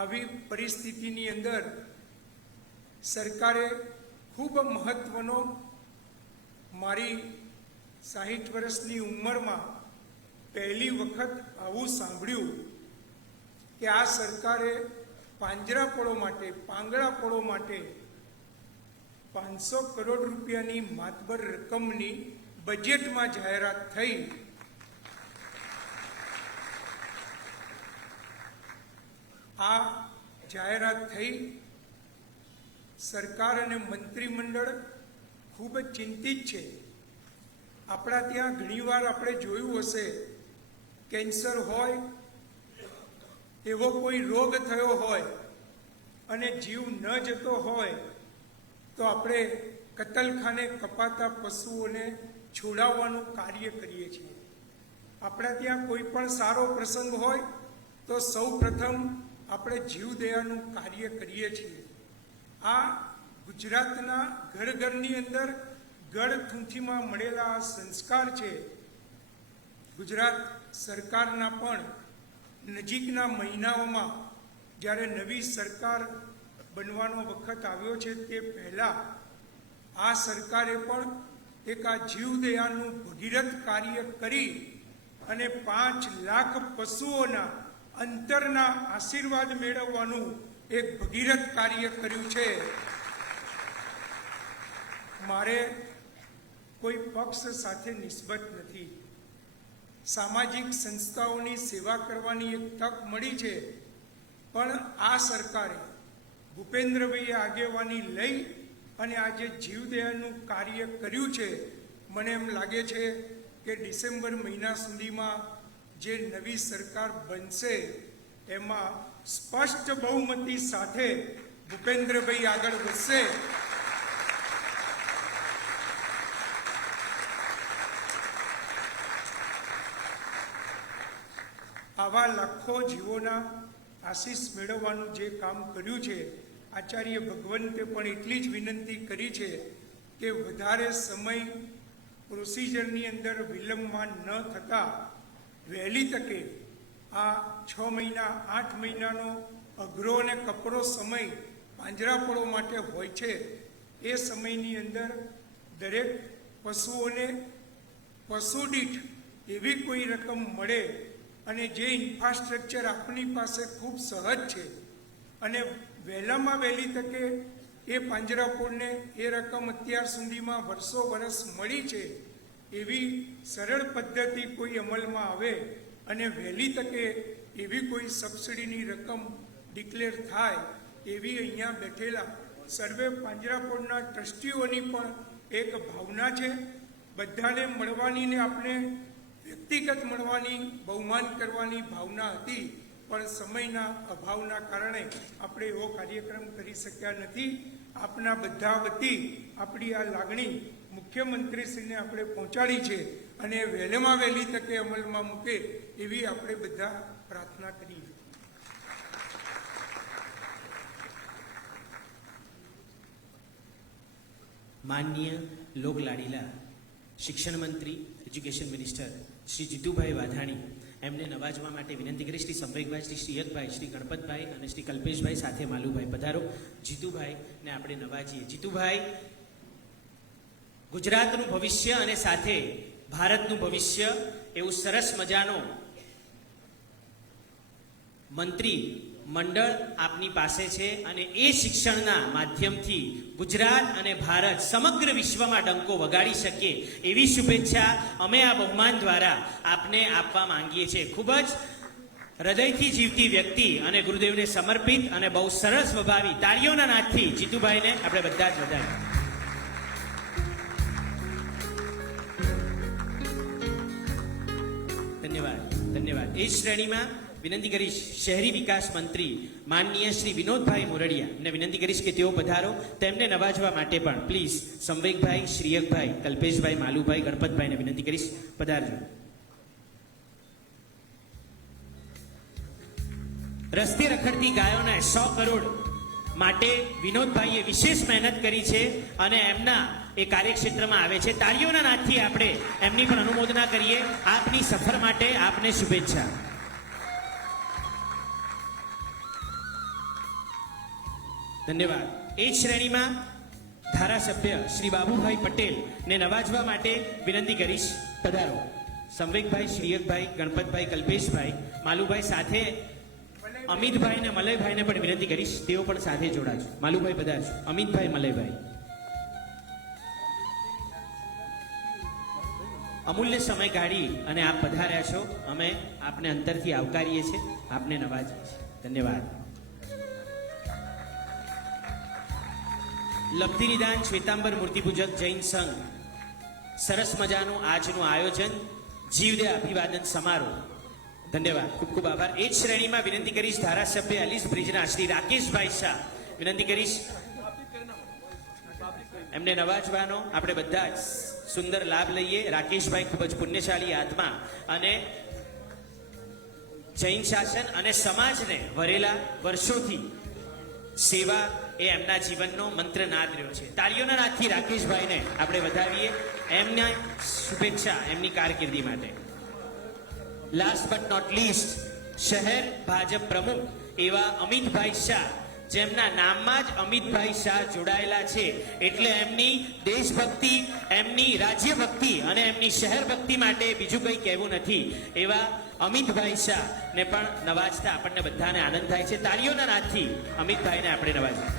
આવી પરિસ્થિતિની અંદર સરકારે ખૂબ મહત્વનો, મારી 60 વર્ષની ઉંમરમાં પહેલી વખત આવું સાંભળ્યું કે આ સરકારે પાંજરાપોળો માટે, પાંગડાપોળો માટે 500 કરોડ રૂપિયાની માતબર રકમની બજેટમાં જાહેરાત થઈ. આ જાહેરાત થઈ, સરકાર અને મંત્રીમંડળ ખૂબ જ ચિંતિત છે. આપણા ત્યાં ઘણીવાર આપણે જોયું હશે, કેન્સર હોય, એવો કોઈ રોગ થયો હોય અને જીવ ન જતો હોય તો આપણે કતલખાને કપાતા પશુઓને છોડાવવાનું કાર્ય કરીએ છીએ. આપણા ત્યાં કોઈ પણ સારો પ્રસંગ હોય તો સૌ પ્રથમ આપણે જીવદયાનું કાર્ય કરીએ છીએ. આ ગુજરાતના ઘર ઘરની અંદર ગળથૂંથીમાં મળેલા આ સંસ્કાર છે. ગુજરાત સરકારના પણ નજીકના મહિનાઓમાં, જ્યારે નવી સરકાર બનવાનો વખત આવ્યો છે તે પહેલાં આ સરકારે પણ એક આ જીવદયાનું ભગીરથ કાર્ય કરી અને 5 લાખ પશુઓના અંતરના આશીર્વાદ મેળવવાનું એક ભગીરથ કાર્ય કર્યું છે. મારે કોઈ પક્ષ સાથે નિસ્બત નથી. સામાજિક સંસ્થાઓની સેવા કરવાની એક તક મળી છે, પણ આ સરકારે ભૂપેન્દ્રભાઈએ આગેવાની લઈ અને આ જે જીવદયાનું કાર્ય કર્યું છે, મને એમ લાગે છે કે ડિસેમ્બર મહિના સુધીમાં જે નવી સરકાર બનશે એમાં સ્પષ્ટ બહુમતી સાથે ભૂપેન્દ્રભાઈ આગળ વધશે. આવા લાખો જીવોના આશીષ મેળવવાનું જે કામ કર્યું છે, આચાર્ય ભગવંતે પણ એટલી જ વિનંતી કરી છે કે વધારે સમય પ્રોસિજરની અંદર વિલંબમાં ન થતા વહેલી તકે આ 6 મહિના 8 મહિનાનો અઘરો અને કપરો સમય પાંજરાપોળો માટે હોય છે. એ સમયની અંદર દરેક પશુઓને પશુ દીઠ એવી કોઈ રકમ મળે અને જે ઇન્ફ્રાસ્ટ્રક્ચર આપણી પાસે ખૂબ સહજ છે અને વહેલામાં વહેલી તકે એ પાંજરાપોળને એ રકમ અત્યાર સુધીમાં વર્ષ મળી છે, એવી સરળ પદ્ધતિ કોઈ અમલમાં આવે અને વહેલી તકે એવી કોઈ સબસિડીની રકમ ડિક્લેર થાય, એવી અહીંયા બેઠેલા સર્વે પાંજરાપોળના ટ્રસ્ટીઓની પણ એક ભાવના છે. બધાને મળવાની ને આપણે વ્યક્તિગત મળવાની, બહુમાન કરવાની ભાવના હતી, પણ સમયના અભાવના કારણે આપણે એવો કાર્યક્રમ કરી શક્યા નથી. આપના બધા વતી આપણી આ લાગણી મુખ્યમંત્રીશ્રીને આપણે પહોંચાડી છે અને વહેલામાં વહેલી તકે અમલમાં મૂકે એવી આપણે બધા પ્રાર્થના કરીએ. માનનીય લોકલાડીલા શિક્ષણ મંત્રી, એજ્યુકેશન મિનિસ્ટર શ્રી જીતુભાઈ વાઘાણી એમને નવાજવા માટે વિનંતી કરી. શ્રી સંવેકભાઈ, શ્રી શ્રીયકભાઈ, શ્રી ગણપતભાઈ અને શ્રી કલ્પેશભાઈ સાથે માલુભાઈ પધારો. જીતુભાઈને આપણે નવાજીએ. જીતુભાઈ ગુજરાતનું ભવિષ્ય અને સાથે ભારતનું ભવિષ્ય એવું સરસ મજાનો મંત્રી મંડળ આપની પાસે છે અને એ શિક્ષણના માધ્યમથી ગુજરાત અને ભારત સમગ્ર વિશ્વમાં ડંકો વગાડી શકે એવી શુભેચ્છા અમે આ બહુમાન દ્વારા આપને આપવા માંગીએ છીએ. ખૂબ જ હૃદયથી જીવતી વ્યક્તિ અને ગુરુદેવને સમર્પિત અને બહુ સરસ સ્વભાવી તાળીઓના નાદથી જીતુભાઈને આપણે બધા જ વધાવીએ. ધન્યવાદ, ધન્યવાદ. એ શ્રેણીમાં વિનંતી કરીશ શહેરી વિકાસ મંત્રી માનનીય શ્રી વિનોદભાઈ મોરડિયા એમને વિનંતી કરીશ કે તેઓ પધારો. તેમને નવાજવા માટે પણ પ્લીઝ સંવેકભાઈ, શ્રીયકભાઈ, કલ્પેશભાઈ, માલુભાઈ, ગણપતભાઈને વિનંતી કરીશ પધારજો. રસ્તે રખડતી ગાયોને 100 કરોડ માટે વિનોદભાઈએ વિશેષ મહેનત કરી છે અને એમના એ કાર્યક્ષેત્રમાં આવે છે. તાળીઓના નાદથી આપણે એમની પણ અનુમોદના કરીએ. આપની સફર માટે આપને શુભેચ્છા. ધન્યવાદ. એ જ શ્રેણીમાં ધારાસભ્ય શ્રી બાબુભાઈ પટેલને નવાજવા માટે વિનંતી કરીશ પધારો. સંવેકભાઈ, શ્રીયકભાઈ, ગણપતભાઈ, કલ્પેશભાઈ, માલુભાઈ સાથે અમિતભાઈ ને મલયભાઈને પણ વિનંતી કરીશ તેઓ પણ સાથે જોડાજો. માલુભાઈ પધારજો. અમિતભાઈ, મલયભાઈ. અમૂલ્ય સમય કાઢી અને આપ પધાર્યા છો. અમે આપને અંતરથી આવકારીએ છીએ, આપને નવાજીએ છીએ. ધન્યવાદ. લબ્ધિ નિદાન શ્વેતાંબર મૂર્તિપૂજક જૈન સંઘ સરસ મજાનું આજનું આયોજન જીવદયા અભિવાદન સમારોહ. ધન્યવાદ, ખૂબ ખૂબ આભાર. એ જ શ્રેણીમાં વિનંતી કરીશ ધારાસભ્ય એલિસ બ્રિજના શ્રી રાકેશભાઈ શાહ વિનંતી કરીશ એમને નવાજવાનો આપણે બધા જ સુંદર લાભ લઈએ. રાકેશભાઈ ખૂબ જ પુણ્યશાળી આત્મા અને જૈન શાસન અને સમાજને વરેલા વર્ષોથી સેવા એ એમના જીવનનો મંત્રનાદ રહ્યો છે. તાળીઓના નાદથી રાકેશભાઈને આપણે વધાવીએ એમના શુભેચ્છા એમની કારકિર્દી માટે. લાસ્ટ બટ નોટ લીસ્ટ શહેર ભાજપ પ્રમુખ એવા અમિતભાઈ શાહ, જેમના નામમાં જ અમિતભાઈ શાહ જોડાયેલા છે એટલે એમની દેશભક્તિ, એમની રાજ્યભક્તિ અને એમની શહેર ભક્તિ માટે બીજું કંઈ કહેવું નથી. એવા અમિતભાઈ શાહ ને પણ નવાજતા આપણને બધાને આનંદ થાય છે. તાળીઓના નાદથી અમિતભાઈને આપણે નવાજીએ.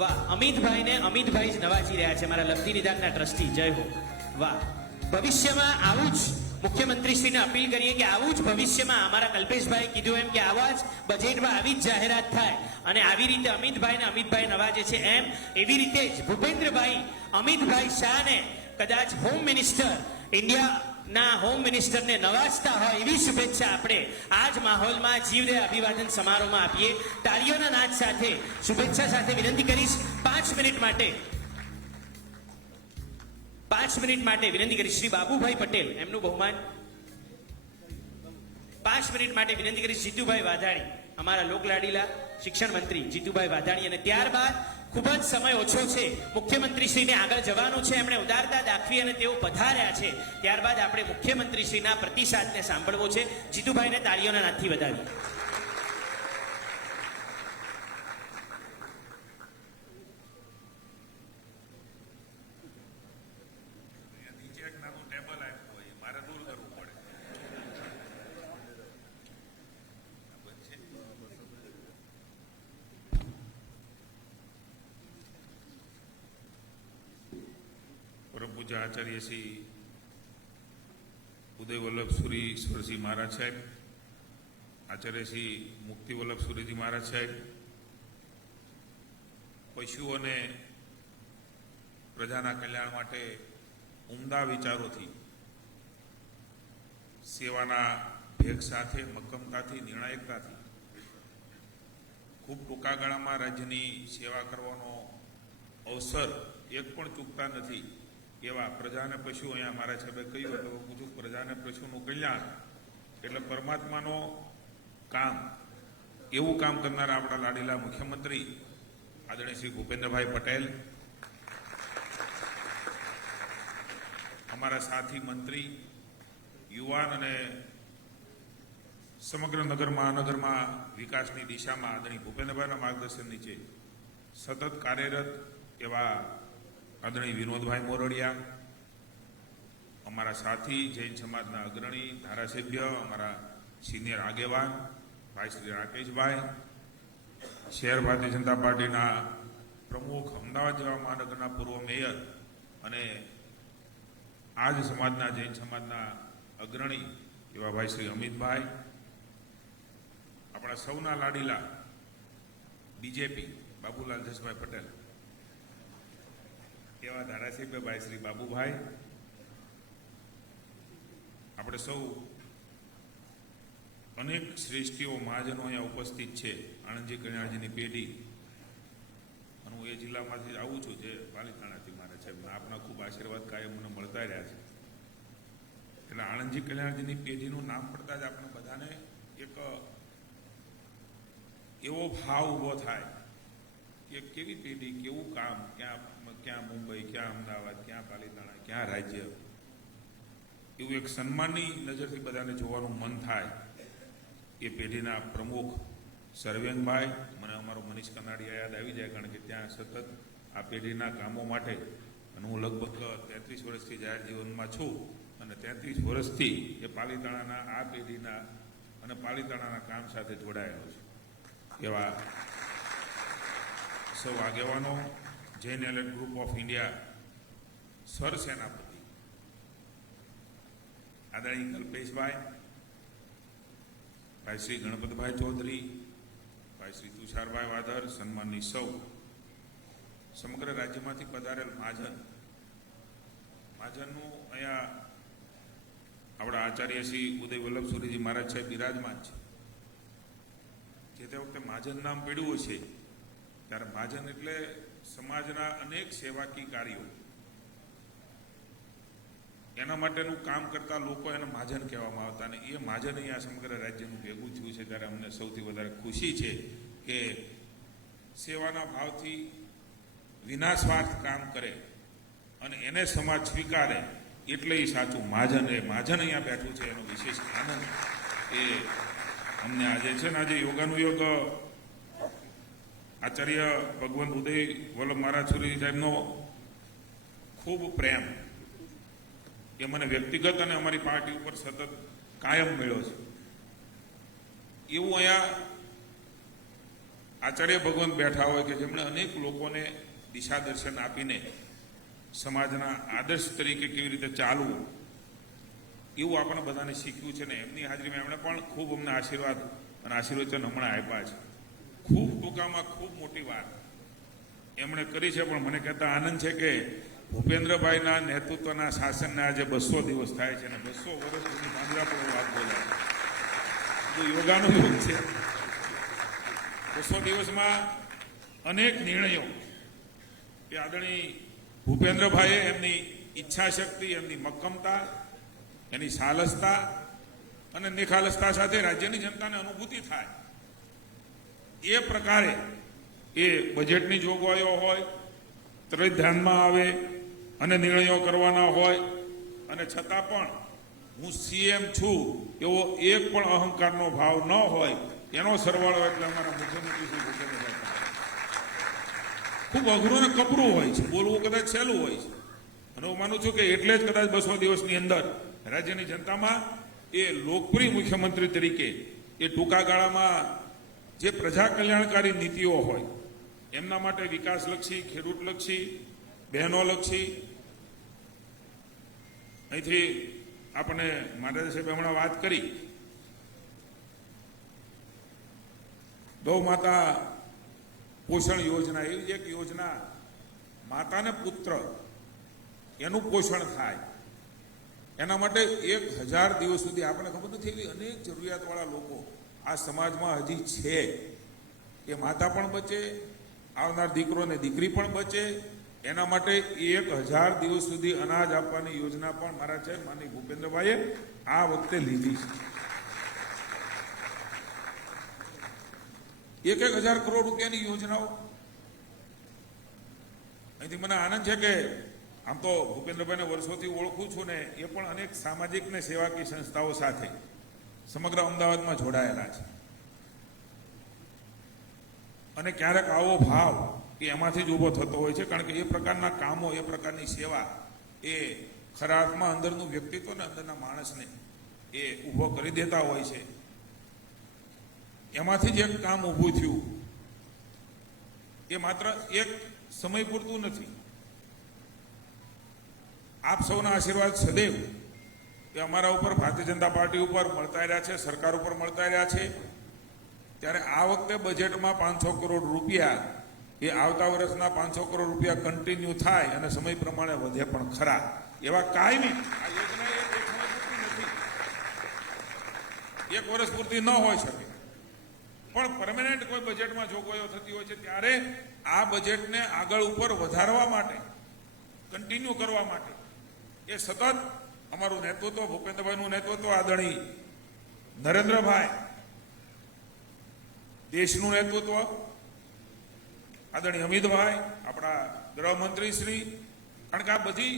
વાહ, અમિતભાઈને અમિતભાઈ જ નવાજી રહ્યા છે, મારા લબ્ધિ નિદાનના ટ્રસ્ટી. જય હો. વાહ. ભવિષ્યમાં આવું જ મુખ્યમંત્રીશ્રીને અપીલ કરીએ કે આવું જ ભવિષ્યમાં અમારા કલ્પેશભાઈ કીધું એમ કે આવા જ બજેટમાં આવી જ જાહેરાત થાય અને આવી રીતે અમિતભાઈ નવાજે છે એમ એવી રીતે જ ભૂપેન્દ્રભાઈ અમિતભાઈ શાહને કદાચ હોમ મિનિસ્ટર ઇન્ડિયાના હોમ મિનિસ્ટરને નવાજતા હોય એવી શુભેચ્છા આપણે આ જ માહોલમાં જીવદય અભિવાદન સમારોહમાં આપીએ. તાળીઓના નાદ સાથે શુભેચ્છા સાથે વિનંતી કરીશ 5 મિનિટ માટે 5 મિનિટ માટે વિનંતી કરીશ શ્રી બાબુભાઈ પટેલ એમનું બહુમાન 5 મિનિટ માટે વિનંતી કરીશ જીતુભાઈ વાઘાણી અમારા લોકલાડીલા શિક્ષણ મંત્રી જીતુભાઈ વાઘાણી. અને ત્યારબાદ ખૂબ જ સમય ઓછો છે, મુખ્યમંત્રીશ્રીને આગળ જવાનું છે, એમણે ઉદારતા દાખવી અને તેઓ પધાર્યા છે. ત્યારબાદ આપણે મુખ્યમંત્રીશ્રીના પ્રતિસાદને સાંભળવો છે. જીતુભાઈને તાળીઓના નાદથી વધાવીએ. નીચે એક નાનું ટેબલ આપ્યું હોય મારે દૂર કરવું પડે. પરમ પૂજ્ય આચાર્ય શ્રી ઉદય વલ્લભ સુરીશ્વરજી મહારાજ સાહેબ, આચાર્ય શ્રી મુક્તિ વલ્લભ સુરીજી મહારાજ સાહેબ, પશુઓને પ્રજાના કલ્યાણ માટે ઉમદા વિચારોથી સેવાના ભેગ સાથે મક્કમતાથી નિર્ણાયકતાથી ખૂબ ટૂંકા ગાળામાં રાજ્યની સેવા કરવાનો અવસર એક પણ ચૂકતા નથી એવા પ્રજાને પશુ, અહીંયા મારા સાહેબે કહ્યું એટલે પૂછું, પ્રજાને પશુનું કલ્યાણ એટલે પરમાત્માનો કામ, એવું કામ કરનારા આપણા લાડીલા મુખ્યમંત્રી આદરણીય શ્રી ભૂપેન્દ્રભાઈ પટેલ, અમારા સાથી મંત્રી, યુવાન અને સમગ્ર નગર મહાનગરમાં વિકાસની દિશામાં આદરણીય ભૂપેન્દ્રભાઈના માર્ગદર્શન નીચે સતત કાર્યરત એવા આદરણીય વિનોદભાઈ મોરડિયા, અમારા સાથી જૈન સમાજના અગ્રણી ધારાસભ્ય, અમારા સિનિયર આગેવાન ભાઈ શ્રી રાકેશભાઈ, શહેર ભારતીય જનતા પાર્ટીના પ્રમુખ, અમદાવાદ જેવા મહાનગરના પૂર્વ મેયર અને આજ સમાજના જૈન સમાજના અગ્રણી એવા ભાઈ શ્રી અમિતભાઈ, આપણા સૌના લાડીલા બીજેપી બાબુલાલ જસભાઈ પટેલ એવા ધારાસભ્ય ભાઈ શ્રી બાબુભાઈ, આપણે સૌ અનેક શ્રેષ્ઠીઓ મહાજનો અહીંયા ઉપસ્થિત છે. આણંદજી કલ્યાણજીની પેઢી, અને હું એ જિલ્લામાંથી આવું છું જે પાલીતાણાથી મારે છે, આપના ખૂબ આશીર્વાદ કાયમ મને મળતા રહ્યા છે. એટલે આણંદજી કલ્યાણજીની પેઢીનું નામ પડતા જ આપણે બધાને એક એવો ભાવ ઊભો થાય કે કેવી પેઢી, કેવું કામ, ક્યાં મુંબઈ, ક્યાં અમદાવાદ, ક્યાં પાલીતાણા, ક્યાં રાજ્ય, એવું એક સન્માનની નજરથી બધાને જોવાનું મન થાય. એ પેઢીના પ્રમુખ સર્વેંગભાઈ, મને અમારો મનીષ કનાડિયા યાદ આવી જાય, કારણ કે ત્યાં સતત આ પેઢીના કામો માટે, અને હું લગભગ 33 વર્ષથી જાહેર જીવનમાં છું, અને 33 વર્ષથી એ પાલીતાણાના આ પેઢીના અને પાલીતાણાના કામ સાથે જોડાયેલો છું. એવા સૌ આગેવાનો, જૈન એલેટ ગ્રુપ ઓફ ઇન્ડિયા સરસેનાપતિ આદરણીય કલ્પેશભાઈ, ભાઈ શ્રી ગણપતભાઈ ચૌધરી, ભાઈ શ્રી તુષારભાઈ વાધર, સન્માનની સૌ સમગ્ર રાજ્યમાંથી પધારેલ મહાજનનું અહીંયા આપણા આચાર્ય શ્રી ઉદય વલ્લભ સુરીજી મહારાજ સાહેબ બિરાજમાન છે. જે તે વખતે મહાજન નામ પડ્યું છે ત્યારે મહાજન એટલે સમાજના અનેક સેવાકીય કાર્યો, એના માટેનું કામ કરતા લોકો એને મહાજન કહેવામાં આવતા, અને એ મહાજન અહીંયા સમગ્ર રાજ્યનું ભેગું થયું છે ત્યારે અમને સૌથી વધારે ખુશી છે કે સેવાના ભાવથી વિના સ્વાર્થ કામ કરે અને એને સમાજ સ્વીકારે, એટલે એ સાચું મહાજન. એ મહાજન અહીંયા બેઠું છે એનો વિશેષ આનંદ એ અમને આજે છે ને. આજે યોગાનુયોગ આચાર્ય ભગવંત ઉદય વલ્લભ મહારાજ સુરી સાહેબનો ખૂબ પ્રેમ એ મને વ્યક્તિગત અને અમારી પાર્ટી ઉપર સતત કાયમ મળ્યો છે. એવું અહીંયા આચાર્ય ભગવંત બેઠા હોય કે જેમણે અનેક લોકોને દિશા દર્શન આપીને સમાજના આદર્શ તરીકે કેવી રીતે ચાલવું એવું આપણે બધાને શીખ્યું છે ને એમની હાજરીમાં એમણે પણ ખૂબ અમને આશીર્વાદ અને આશીર્વચન હમણાં આપ્યા છે. ખૂબ ટૂંકામાં ખૂબ મોટી વાત એમણે કરી છે, પણ મને કહેતા આનંદ છે કે ભૂપેન્દ્રભાઈના નેતૃત્વના શાસનના આજે 200 દિવસ થાય છે અને 200 વર્ષ સુધી પાંજરા પર વાત બોલાય યોગાનો યોગ છે. 200 દિવસમાં અનેક નિર્ણયો એ આદરણીય ભૂપેન્દ્રભાઈએ એમની ઈચ્છા શક્તિ, એમની મક્કમતા, એની સાલસતા અને નિખાલસતા સાથે રાજ્યની જનતાને અનુભૂતિ થાય એ પ્રકારે એ બજેટની જોગવાઈઓ હોય ત્વરિત ધ્યાનમાં આવે અને નિર્ણયો કરવાના હોય અને છતાં પણ હું સીએમ છું એવો એક પણ અહંકારનો ભાવ ન હોય એનો સરવાળો એટલે અમારા મુખ્યમંત્રી શ્રી ભૂપેન્દ્રભાઈ ખૂબ અઘરું અને કપરું હોય છે. બોલવું કદાચ સહેલું હોય છે અને હું માનું છું કે એટલે જ કદાચ 200 દિવસની અંદર રાજ્યની જનતામાં એ લોકપ્રિય મુખ્યમંત્રી તરીકે એ ટૂંકા ગાળામાં જે પ્રજા કલ્યાણકારી નીતિઓ હોય એમના માટે વિકાસલક્ષી, ખેડૂતલક્ષી, બહેનોલક્ષી, અહીંથી આપણે મહારાજ સાહેબ હમણાં વાત કરી ગૌ માતા પોષણ યોજના, એવી એક યોજના માતા ને પુત્ર એનું પોષણ થાય એના માટે 1000 દિવસ સુધી આપણને ખબર નથી એવી અનેક જરૂરિયાતવાળા લોકો આ સમાજમાં હજી છે. એ માતા પણ બચે, આવનાર દીકરો ને દીકરી પણ બચે, એના માટે 1000 દિવસ સુધી અનાજ આપવાની યોજના પણ મારા છે માનનીય ભૂપેન્દ્રભાઈએ આ વખતે લીધી છે. 1000 કરોડ રૂપિયાની યોજનાઓ. અહીંથી મને આનંદ છે કે આમ તો ભૂપેન્દ્રભાઈને વર્ષોથી ઓળખું છું ને એ પણ અનેક સામાજિક ને સેવાકીય સંસ્થાઓ સાથે સમગ્ર અમદાવાદમાં જોડાયેલા છે અને ક્યારેક આવો ભાવ એ એમાંથી જ ઊભો થતો હોય છે, કારણ કે એ પ્રકારના કામો, એ પ્રકારની સેવા એ ખરા અર્થમાં અંદરનું વ્યક્તિત્વ ને અંદરના માણસને એ ઊભો કરી દેતા હોય છે. એમાંથી જ એક કામ ઊભું થયું એ માત્ર એક સમય પૂરતું નથી. આપ સૌના આશીર્વાદ સદૈવ એ અમારા ઉપર, ભારતીય જનતા પાર્ટી ઉપર મળતા રહ્યા છે, સરકાર ઉપર મળતા રહ્યા છે. ત્યારે આ વખતે બજેટમાં 500 કરોડ રૂપિયા એ આવતા વર્ષના 500 કરોડ રૂપિયા કન્ટિન્યુ થાય અને સમય પ્રમાણે વધે પણ ખરા એવા કાયમી આ યોજના એક સમય પૂરતી નથી, એક વર્ષ પૂરતી ન હોઈ શકે, પણ પરમેનન્ટ કોઈ બજેટમાં જોગવાઈઓ થતી હોય છે ત્યારે આ બજેટને આગળ ઉપર વધારવા માટે, કન્ટિન્યુ કરવા માટે એ સતત અમારું નેતૃત્વ, ભૂપેન્દ્રભાઈનું નેતૃત્વ, આદરણીય નરેન્દ્રભાઈ, દેશનું નેતૃત્વ આદરણીય અમિતભાઈ, આપણા ગૃહમંત્રી શ્રી, કારણ કે આ બધી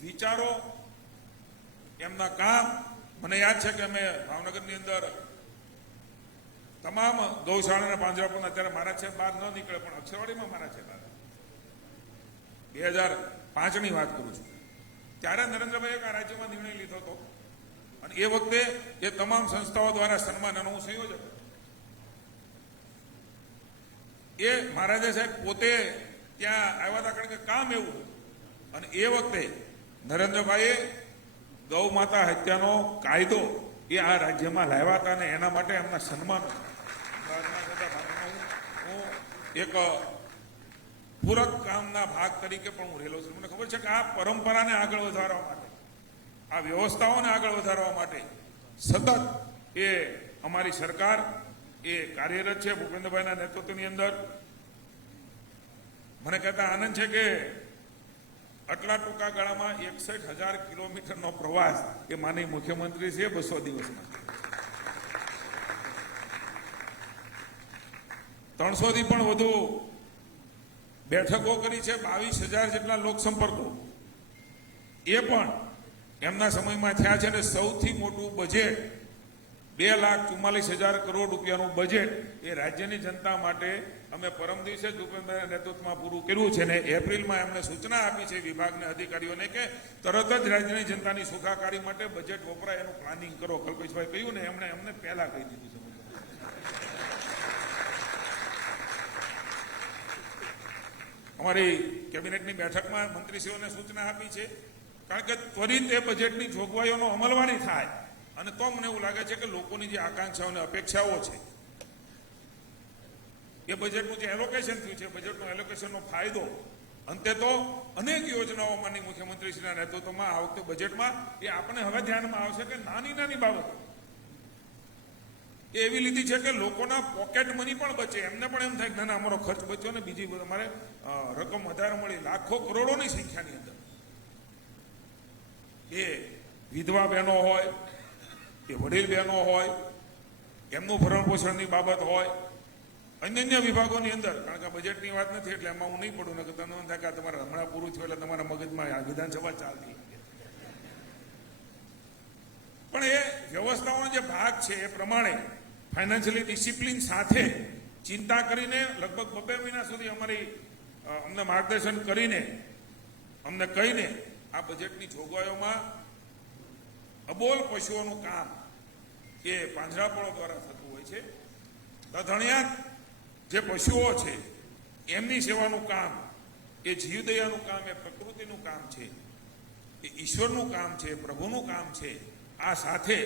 વિચારો, એમના કામ, મને યાદ છે કે અમે ભાવનગરની અંદર તમામ ગૌશાળાના પાંજરાપોળના, અત્યારે મારા છે બહાર ન નીકળે પણ અક્ષરવાડીમાં મારા છે બહાર 2005ની વાત કરું છું, ત્યારે નરેન્દ્રભાઈએ આ રાજ્યમાં નિર્ણય લીધો હતો અને એ વખતે એ તમામ સંસ્થાઓ દ્વારા સન્માન અને હું સંયોજક. એ મહારાજા સાહેબ પોતે ત્યાં આવ્યા હતા કારણ કે કામ એવું, અને એ વખતે નરેન્દ્રભાઈએ ગૌ માતા હત્યાનો કાયદો એ આ રાજ્યમાં લાવ્યા હતા અને એના માટે એમના સન્માનો. હું એક પૂરક કામના ભાગ તરીકે પણ હું રહેલો છું. મને ખબર છે કે આ પરંપરાને આગળ વધારવા માટે, આ વ્યવસ્થાઓને આગળ વધારવા માટે સતત એ અમારી સરકાર એ કાર્યરત છે ભૂપેન્દ્રભાઈના નેતૃત્વની અંદર. મને કહેતા આનંદ છે કે આટલા ટૂંકા ગાળામાં 61,000 કિલોમીટરનો પ્રવાસ એ માનનીય મુખ્યમંત્રી છે 200 દિવસમાં. 300 થી પણ વધુ બેઠકો કરી છે, 22,000 જેટલા લોકસંપર્કો એ પણ એમના સમયમાં થયા છે અને સૌથી મોટું બજેટ 2,44,000 કરોડ રૂપિયાનું બજેટ એ રાજ્યની જનતા માટે અમે પરમ દિવસે જ ભૂપેન્દ્રના નેતૃત્વમાં પૂરું કર્યું છે ને એપ્રિલમાં એમણે સૂચના આપી છે વિભાગના અધિકારીઓને કે તરત જ રાજ્યની જનતાની સુખાકારી માટે બજેટ વપરાય એનું પ્લાનિંગ કરો. કલ્પેશભાઈ કહ્યું ને એમણે અમને પહેલા કહી દીધું છે. અમારી કેબિનેટની બેઠકમાં મંત્રીશ્રીઓને સૂચના આપી છે, કારણ કે ત્વરિત એ બજેટની જોગવાઈઓનો અમલવારી થાય અને તો મને એવું લાગે છે કે લોકોની જે આકાંક્ષાઓ અને અપેક્ષાઓ છે એ બજેટનું જે એલોકેશન થયું છે, બજેટનો એલોકેશનનો ફાયદો અંતે તો અનેક યોજનાઓ માનની મુખ્યમંત્રીશ્રીના નેતૃત્વમાં આ વખતે બજેટમાં એ આપણને હવે ધ્યાનમાં આવશે કે નાની નાની બાબતો એ એવી લીધી છે કે લોકોના પોકેટ મની પણ બચે, એમને પણ એમ થાય કે ના અમારો ખર્ચ બચ્યો ને બીજી અમારે રકમ વધારે મળી. લાખો કરોડોની સંખ્યાની અંદર એ વિધવા બહેનો હોય, એ વડીલ બહેનો હોય, એમનું ભરણ પોષણની બાબત હોય, અન્ય વિભાગોની અંદર, કારણ કે બજેટની વાત નથી એટલે એમાં હું નહીં પડું ને કે તમને થાય કે તમારે હમણાં પૂરું થયું એટલે તમારા મગજમાં આ વિધાનસભા ચાલતી લાગે. પણ એ વ્યવસ્થાઓનો જે ભાગ છે એ પ્રમાણે ફાઇનાન્શિયલી ડિસિપ્લિન સાથે ચિંતા કરીને લગભગ 2 મહિના સુધી અમને માર્ગદર્શન કરીને અમને કહીને આ બજેટની જોગવાઈઓમાં અબોલ પશુઓનું કામ એ પાંજરાપોળો દ્વારા થતું હોય છે. તધણિયાત જે પશુઓ છે એમની સેવાનું કામ, એ જીવદયાનું કામ, એ પ્રકૃતિનું કામ છે, એ ઈશ્વરનું કામ છે, પ્રભુનું કામ છે. આ સાથે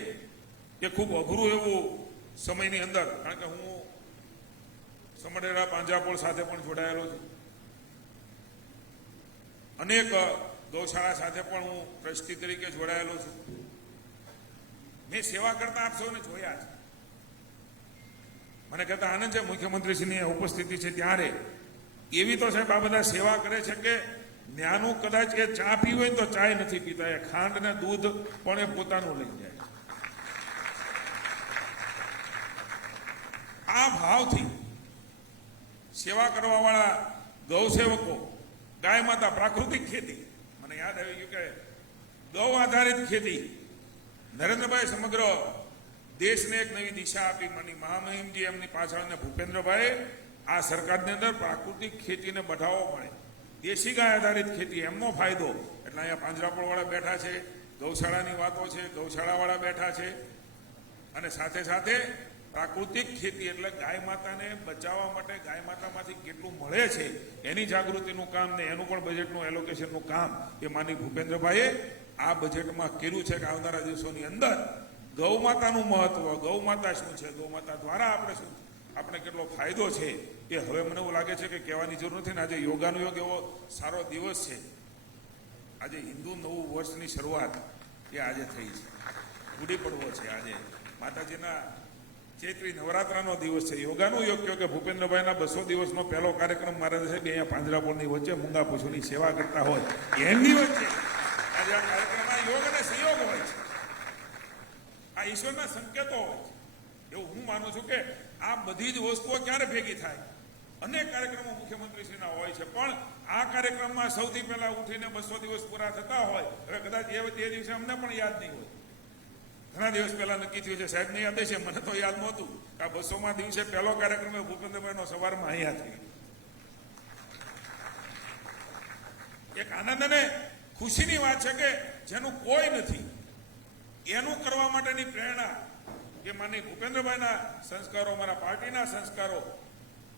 એ ખૂબ અઘરું એવું સમયની અંદર, કારણ કે હું સમઢેરા પાંજરાપોળ સાથે પણ જોડાયેલો છું, અનેક ગૌશાળા સાથે પણ હું ટ્રસ્ટી તરીકે જોડાયેલો છું. મેં સેવા કરતા આપ સૌને જોયા છે. મને કહેતા આનંદ છે મુખ્યમંત્રીશ્રીની ઉપસ્થિતિ છે ત્યારે એવી તો સાહેબ આ બધા સેવા કરે છે કે ન્યાનું કદાચ એ ચા પીવી હોય તો ચાય નથી પીતા, એ ખાંડ ને દૂધ પણ એ પોતાનું લઈ જાય. આ ભાવથી સેવા કરવા વાળા ગૌસેવકો, ગાય માતા, પ્રાકૃતિક ખેતી, મને યાદ આવી ગયું કે ગૌ આધારિત ખેતી, નરેન્દ્રભાઈ સમગ્ર દેશને એક નવી દિશા આપી. માની મહામહિમજી એમની પાછળ ભૂપેન્દ્રભાઈ આ સરકારની અંદર પ્રાકૃતિક ખેતીને બઢાવો મળે, દેશી ગાય આધારિત ખેતી, એમનો ફાયદો. એટલે અહીંયા પાંજરાપોળવાળા બેઠા છે, ગૌશાળાની વાતો છે, ગૌશાળાવાળા બેઠા છે, અને સાથે સાથે પ્રાકૃતિક ખેતી એટલે ગાય માતાને બચાવવા માટે ગાય માતામાંથી કેટલું મળે છે એની જાગૃતિનું કામ ને એનું પણ બજેટનું એલોકેશનનું કામ એ માની ભૂપેન્દ્રભાઈએ આ બજેટમાં કર્યું છે કે આવનારા દિવસોની અંદર ગૌ માતાનું મહત્વ, ગૌ માતા શું છે, ગૌ માતા દ્વારા આપણે કેટલો ફાયદો છે એ હવે મને એવું લાગે છે કે કહેવાની જરૂર નથી ને. આજે યોગાનુયોગ એવો સારો દિવસ છે, આજે હિન્દુ નવું વર્ષની શરૂઆત એ આજે થઈ છે, ગુડી પડવો છે, આજે માતાજીના ચૈત્રી નવરાત્રાનો દિવસ છે. યોગાનુયોગ કહ્યો કે ભૂપેન્દ્રભાઈના 200 દિવસનો પહેલો કાર્યક્રમ મારા સાહેબ અહીંયા પાંજરાપોળની વચ્ચે મૂંગા પશુની સેવા કરતા હોય એમની વચ્ચે આજે આ કાર્યક્રમમાં યોગ અને સંયોગ હોય છે, આ ઈશ્વરના સંકેતો હોય છે. એવું હું માનું છું કે આ બધી જ વસ્તુઓ ક્યારે ભેગી થાય. અનેક કાર્યક્રમો મુખ્યમંત્રીશ્રીના હોય છે, પણ આ કાર્યક્રમમાં સૌથી પહેલા ઉઠીને 200 દિવસ પૂરા થતા હોય, હવે કદાચ એ દિવસે અમને પણ યાદ નહીં હોય. ઘણા દિવસ પહેલા નક્કી થયું છે, સાહેબને યાદ છે, મને તો યાદ નહોતું. આ 200મા દિવસે પહેલો કાર્યક્રમ ભૂપેન્દ્રભાઈનો સવારમાં અહીંયા થયો. એક આનંદ અને ખુશીની વાત છે કે જેનું કોઈ નથી એનું કરવા માટેની પ્રેરણા એ માની ભૂપેન્દ્રભાઈના સંસ્કારો, મારા પાર્ટીના સંસ્કારો,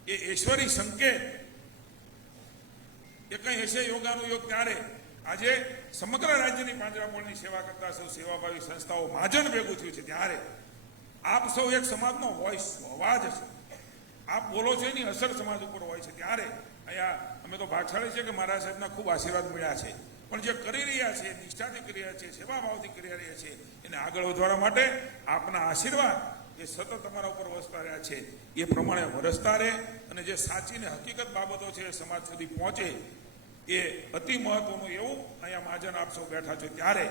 એ ઈશ્વરી સંકેત એ કંઈ હશે યોગાનુયોગ. ત્યારે આજે સમગ્ર રાજ્યની પાંજરાપોળની સેવા કરતા સૌ સેવાભાવી સંસ્થાઓ મહાજન ભેગું થયું છે. ત્યારે આપ સૌ એક સમાજનો વોઇસ, અવાજ છે, આપ બોલો છો એની અસર સમાજ ઉપર હોય છે. ત્યારે અહીંયા અમે તો ભાગશાળી છે કે મારા સાહેબના ખૂબ આશીર્વાદ મળ્યા છે, પણ જે કરી રહ્યા છે, નિષ્ઠાથી કરી રહ્યા છે, સેવાભાવથી કરી રહ્યા છે, એને આગળ વધવા માટે આપના આશીર્વાદ એ સતત તમારા ઉપર વરસતા રહ્યા છે. એ પ્રમાણે વરસતા રહે અને જે સાચી ને હકીકત બાબતો છે એ સમાજ સુધી પહોંચે એ અતિ મહત્વનું. એવું અહીંયા મહાજન આપ સૌ બેઠા છો ત્યારે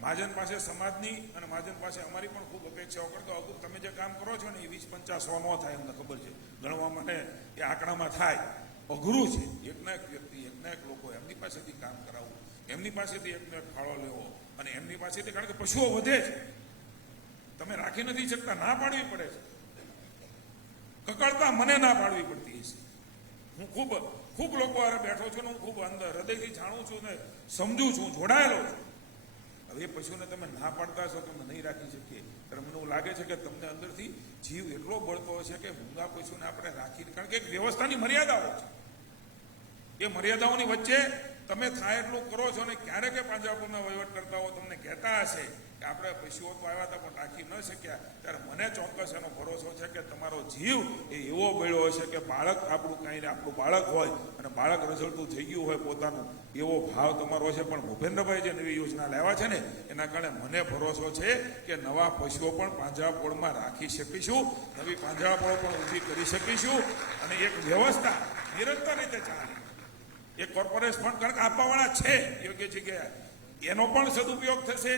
મહાજન પાસે સમાજની અને મહાજન પાસે અમારી પણ ખૂબ અપેક્ષાઓ, કારણ કે અગુર તમે જે કામ કરો છો ને એ 20, 50, 100 ન થાય, અમને ખબર છે, ગણવા માટે એ આંકડામાં થાય, અઘરું છે. એકના એક વ્યક્તિ, એકના એક લોકો, એમની પાસેથી કામ કરાવવું, એમની પાસેથી એકનો એક ફાળો લેવો અને એમની પાસેથી, કારણ કે પશુઓ વધે છે તમે રાખી નથી શકતા, ના પાડવી પડે છે. કકડતા મને ના પાડવી પડતી હશે. હું ખૂબ લોકો હારે બેઠો છું ને હું ખૂબ અંદર હૃદયથી જાણું છું ને સમજુ છું, જોડાયેલો છું. હવે એ પશુને તમે ના પાડતા છો તમે નહીં રાખી શકીએ ત્યારે મને એવું લાગે છે કે તમને અંદરથી જીવ એટલો બળતો હશે કે મૂંગા પશુને આપણે રાખીને, કારણ કે એક વ્યવસ્થાની મર્યાદાઓ છે. એ મર્યાદાઓની વચ્ચે તમે થાય એટલું કરો છો ને ક્યારેક પાંજરાપોળના વહીવટ કરતા હો તમને કહેતા હશે કે આપણે પશુઓ તો આવ્યા હતા પણ રાખી ન શક્યા, ત્યારે મને ચોક્કસ એનો ભરોસો છે કે તમારો જીવ એ એવો બળ્યો હશે કે બાળક આપણું બાળક હોય અને બાળક રઝળતું થઈ ગયું હોય પોતાનું, એવો ભાવ તમારો હશે. પણ ભૂપેન્દ્રભાઈ જે નવી યોજના લાવ્યા છે ને એના કારણે મને ભરોસો છે કે નવા પશુઓ પણ પાંજરાપોળમાં રાખી શકીશું, નવી પાંજરાપોળો પણ ઊભી કરી શકીશું અને એક વ્યવસ્થા નિરંતર રીતે ચાલે. એ કોર્પોરેટ ફંડ કારણ કે આપવાવાળા છે યોગ્ય જગ્યાએ, એનો પણ સદુપયોગ થશે.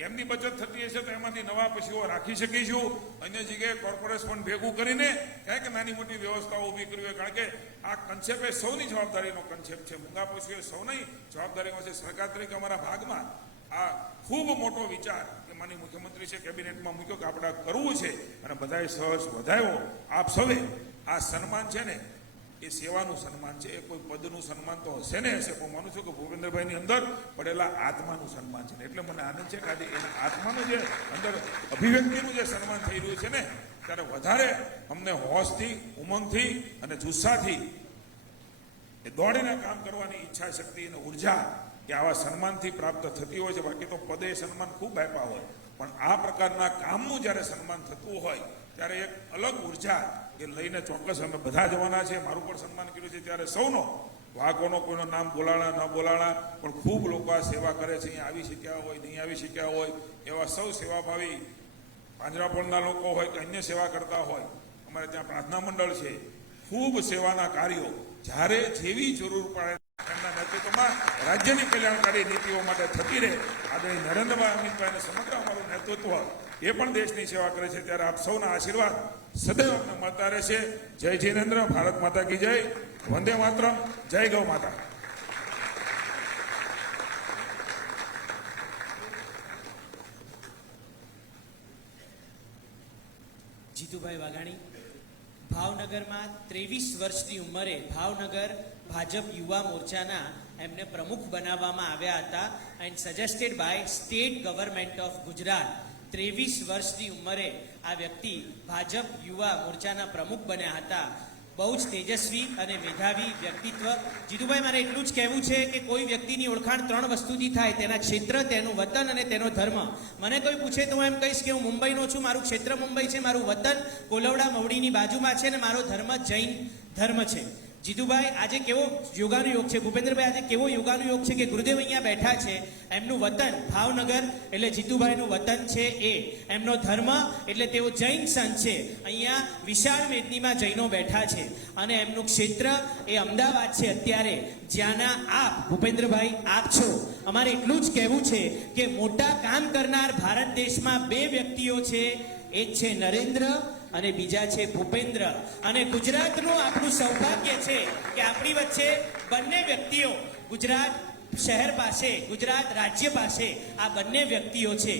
એમની બચત થતી હશે તો એમાંથી નવા પશુઓ રાખી શકીશું. અન્ય જગ્યાએ કોર્પોરેટ ફંડ ભેગું કરીને ક્યાંક નાની મોટી વ્યવસ્થાઓ ઊભી કરવી હોય, કારણ કે આ કન્સેપ્ટ એ સૌની જવાબદારીનો કન્સેપ્ટ છે. મૂંગા પશુએ સૌની જવાબદારીમાં છે. સરકાર તરીકે અમારા ભાગમાં આ ખૂબ મોટો વિચાર કે માની મુખ્યમંત્રી છે કેબિનેટમાં મૂક્યો કે આપણે કરવું છે અને બધાએ સહજ વધાયો. આપ સૌએ આ સન્માન છે ને એ સેવાનું સન્માન છે, એ કોઈ પદનું સન્માન તો હશે ને હશે, પણ માનું છું કે ભૂપેન્દ્રભાઈની અંદર પડેલા આત્માનું સન્માન છે. એટલે મને આનંદ છે કે આજે એના આત્માનું જે અંદર અભિવ્યક્તિનું જે સન્માન થઈ રહ્યું છે ને ત્યારે વધારે અમને હોશથી, ઉમંગથી અને જુસ્સાથી એ દોડીને કામ કરવાની ઈચ્છા શક્તિ અને ઉર્જા એ આવા સન્માનથી પ્રાપ્ત થતી હોય છે. બાકી તો પદે સન્માન ખૂબ આપ્યા હોય, પણ આ પ્રકારના કામનું જ્યારે સન્માન થતું હોય ત્યારે એક અલગ ઉર્જા એ લઈને ચોક્કસ અમે બધા જવાના છે. મારું પણ સન્માન કર્યું છે ત્યારે સૌનો વાઘોનો કોઈનો નામ બોલાણા ન બોલાણા પણ ખૂબ લોકો આ સેવા કરે છે. અહીંયા આવી શક્યા હોય, નહીં આવી શક્યા હોય એવા સૌ સેવાભાવી પાંજરાપોળના લોકો હોય કે અન્ય સેવા કરતા હોય, અમારે ત્યાં પ્રાર્થના મંડળ છે. ખૂબ સેવાના કાર્યો જ્યારે જેવી જરૂર પડે એમના નેતૃત્વમાં રાજ્યની કલ્યાણકારી નીતિઓ માટે થતી રહે. આદરણીય નરેન્દ્રભાઈ અમિતભાઈને સમગ્ર અમારું નેતૃત્વ એ પણ દેશની સેવા કરે છે. ત્યારે આપ સૌના આશીર્વાદ સદૈવ અમને મળતા રહેશે. જય જિનેન્દ્ર, ભારત માતા કી જય, વંદે માતરમ, જય ગૌ માતા. જીતુભાઈ વાઘાણી ભાવનગરમાં 23 વર્ષની ઉંમરે ભાવનગર ભાજપ યુવા મોરચાના એમને પ્રમુખ બનાવવામાં આવ્યા હતા and suggested by state government of Gujarat. 23 વર્ષની ઉંમરે આ વ્યક્તિ ભાજપ યુવા મોરચાના પ્રમુખ બન્યા હતા. બહુ જ તેજસ્વી અને મેધાવી વ્યક્તિત્વ. જીતુભાઈ, મારે એટલું જ કહેવું છે કે કોઈ વ્યક્તિની ઓળખાણ 3 વસ્તુથી થાય: તેના ક્ષેત્ર, તેનું વતન અને તેનો ધર્મ. મને કોઈ પૂછે તો હું એમ કહીશ કે હું મુંબઈનો છું, મારું ક્ષેત્ર મુંબઈ છે, મારું વતન કોલવડા મવડીની બાજુમાં છે અને મારો ધર્મ જૈન ધર્મ છે. જીતુભાઈ, આજે કેવો યોગાનુયોગ છે, ભૂપેન્દ્રભાઈ આજે કેવો યોગાનુયોગ છે કે ગુરુદેવ અહીંયા બેઠા છે, એમનું વતન ભાવનગર એટલે જીતુભાઈનું વતન છે એ, એમનો ધર્મ એટલે તેઓ જૈન સંત છે. અહીંયા વિશાળ મેદનીમાં જૈનો બેઠા છે અને એમનું ક્ષેત્ર એ અમદાવાદ છે અત્યારે, જ્યાંના આપ ભૂપેન્દ્રભાઈ આપ છો. અમારે એટલું જ કહેવું છે કે મોટા કામ કરનાર ભારત દેશમાં 2 વ્યક્તિઓ છે, એક છે નરેન્દ્ર અને બીજા છે ભૂપેન્દ્ર. અને ગુજરાતનું આપણું સૌભાગ્ય છે કે આપણી વચ્ચે બંને વ્યક્તિઓ ગુજરાત શહેર પાસે, ગુજરાત રાજ્ય પાસે આ બંને વ્યક્તિઓ છે.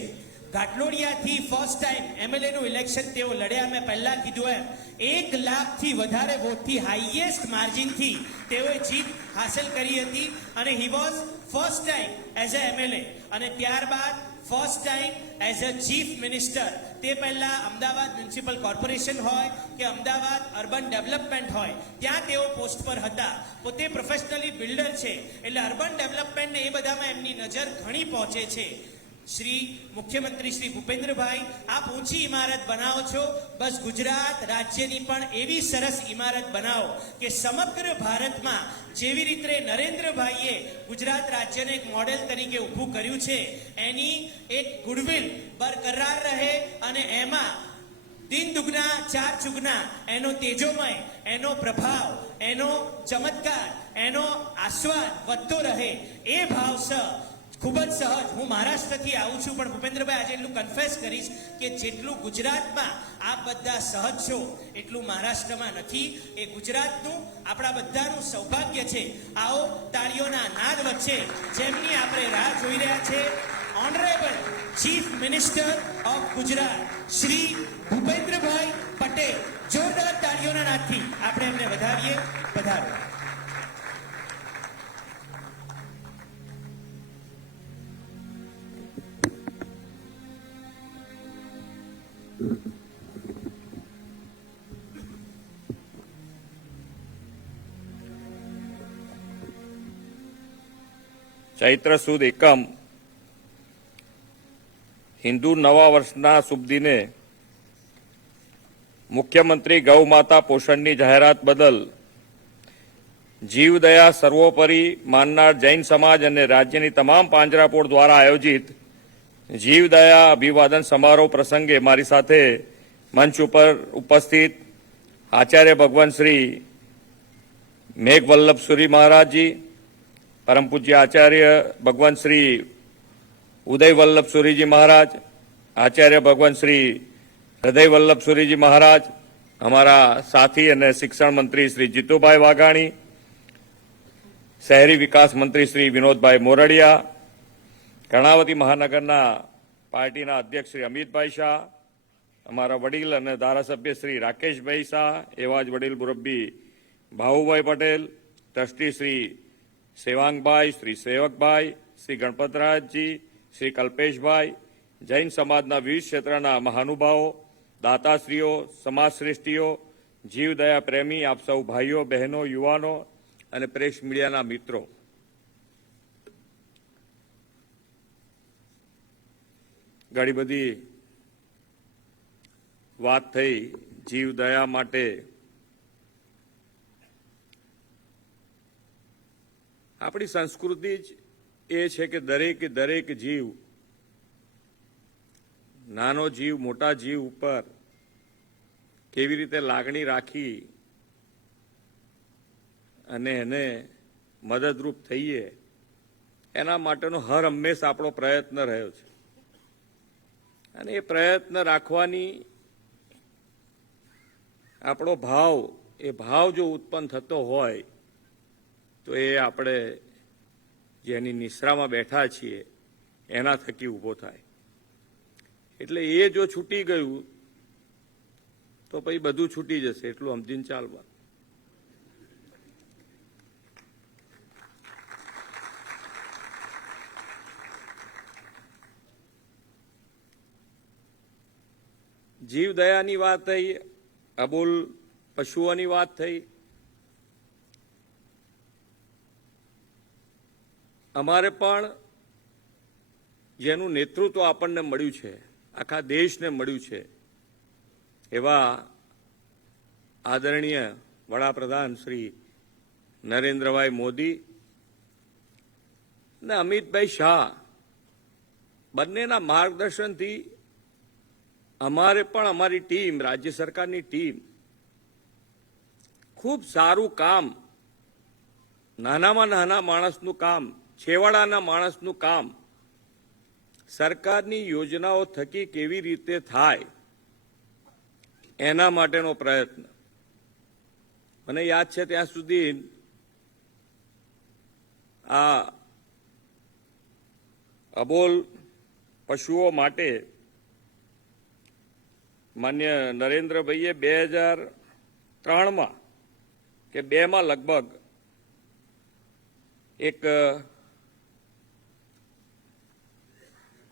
ઘાટલોડિયાથી ફર્સ્ટ ટાઈમ એમએલએનું ઇલેક્શન તેઓ લડ્યા. મેં પહેલા કીધું એમ 1 લાખથી વધારે વોટથી હાઈએસ્ટ માર્જિનથી તેઓએ જીત હાંસલ કરી હતી અને he was first time as a MLA અને ત્યારબાદ first time as a chief minister. તે પહેલા અમદાવાદ મ્યુનિસિપલ કોર્પોરેશન હોય કે અમદાવાદ અર્બન ડેવલપમેન્ટ હોય ત્યાં તેઓ પોસ્ટ પર હતા. પોતે પ્રોફેશનલી બિલ્ડર છે એટલે અર્બન ડેવલપમેન્ટ ને એ બધામાં એમની નજર ઘણી પહોંચે છે. શ્રી મુખ્યમંત્રી શ્રી ભૂપેન્દ્રભાઈ, આપ ઊંચી ઇમારત બનાવો છો, બસ ગુજરાત રાજ્યની પણ એવી સરસ ઇમારત બનાવો કે સમગ્ર ભારતમાં જેવી રીતે નરેન્દ્રભાઈએ ગુજરાત રાજ્યને એક મોડેલ તરીકે ઊભું કર્યું છે એની એક ગુડવિલ બરકરાર રહે અને એમાં દિન દુગના ચાર ચુગના એનો તેજોમય, એનો પ્રભાવ, એનો ચમત્કાર, એનો આસ્વાદ વધતો રહે એ ભાવ ખૂબ જ સહજ. હું મહારાષ્ટ્રથી આવું છું પણ ભૂપેન્દ્રભાઈ આજે એટલું કન્ફેસ કરીશ કે જેટલું ગુજરાતમાં આપ બધા સહજ છો એટલું મહારાષ્ટ્રમાં નથી. એ ગુજરાતનું આપણા બધાનું સૌભાગ્ય છે. આવો તાળીઓના નાદ વચ્ચે જેમની આપણે રાહ જોઈ રહ્યા છે honourable chief minister of Gujarat Shri Bhupendrabhai Patel. જોરદાર તાળીઓના નાદથી આપણે એમને વધાવીએ. પધારો. ચૈત્ર સુદ એકમ હિન્દુ નવા વર્ષના શુભ દિને મુખ્યમંત્રી ગૌ માતા પોષણની જાહેરાત બદલ જીવદયા સર્વોપરી માનનાર જૈન સમાજ અને રાજ્યની તમામ પાંજરાપોળ દ્વારા આયોજિત જીવદયા અભિવાદન સમારોહ પ્રસંગે મારી સાથે મંચ ઉપર ઉપસ્થિત આચાર્ય ભગવાન શ્રી મેઘવલ્લભ સુરી મહારાજજી, परम पूज्य आचार्य भगवान श्री उदय वल्लभ सूरी जी महाराज, आचार्य भगवान श्री हृदय वल्लभ सूरी जी महाराज, हमारा साथी और शिक्षण मंत्री श्री जीतूभाई वाघाणी, शहरी विकास मंत्री श्री विनोदभाई मोरडिया, कर्णावती महानगरना पार्टीना अध्यक्ष श्री अमितभाई शाह, हमारा वडील और धारासभ्य श्री राकेशभाई शाह, एवं वडील मुरब्बी भाऊभाई पटेल, ट्रस्टी श्री सेवांगभाई, श्री सेवकभाई, श्री गणपतराज जी, श्री कल्पेशभाई, जैन समाजना विविध क्षेत्रना महानुभावों, दाताश्रीओ, समाजश्रेष्ठीओ, जीवदया प्रेमी आप सौ भाईओ बहनों युवानों और प्रेस मीडियाना मित्रों, घणी बधी वात थई जीवदया माटे આપણી સંસ્કૃતિ જ એ છે કે દરેક જીવ, નાનો જીવ મોટા જીવ ઉપર કેવી રીતે લાગણી રાખી અને એને મદદરૂપ થઈએ એના માટેનો હર હંમેશ આપણો પ્રયત્ન રહ્યો છે. અને એ પ્રયત્ન રાખવાની આપણો ભાવ, એ ભાવ જો ઉત્પન્ન થતો હોય તો એ આપણે જેની નિશ્રામાં બેઠા છીએ એના થકી ઊભો થાય. એટલે એ જો છૂટી ગયું તો પછી બધું છૂટી જશે, એટલું સમજીને ચાલવા. જીવદયાની વાત થઈ, અબોલ પશુઓની વાત થઈ. અમારે પણ જેનું નેતૃત્વ આપણને મળ્યું છે, આખા દેશને મળ્યું છે, એવા આદરણીય વડાપ્રધાન શ્રી નરેન્દ્રભાઈ મોદી અને અમિતભાઈ શાહ બંનેના માર્ગદર્શનથી અમારે પણ અમારી ટીમ, રાજ્ય સરકારની ટીમ ખૂબ સારું કામ, નાનામાં નાના માણસનું કામ, છેવાડાના માણસનું કામ સરકારની યોજનાઓ થકી કેવી રીતે થાય એના માટેનો પ્રયત્ન. મને યાદ છે ત્યાં સુધી આ અબોલ પશુઓ માટે માન્ય નરેન્દ્રભાઈએ 2003માં કે 2માં લગભગ એક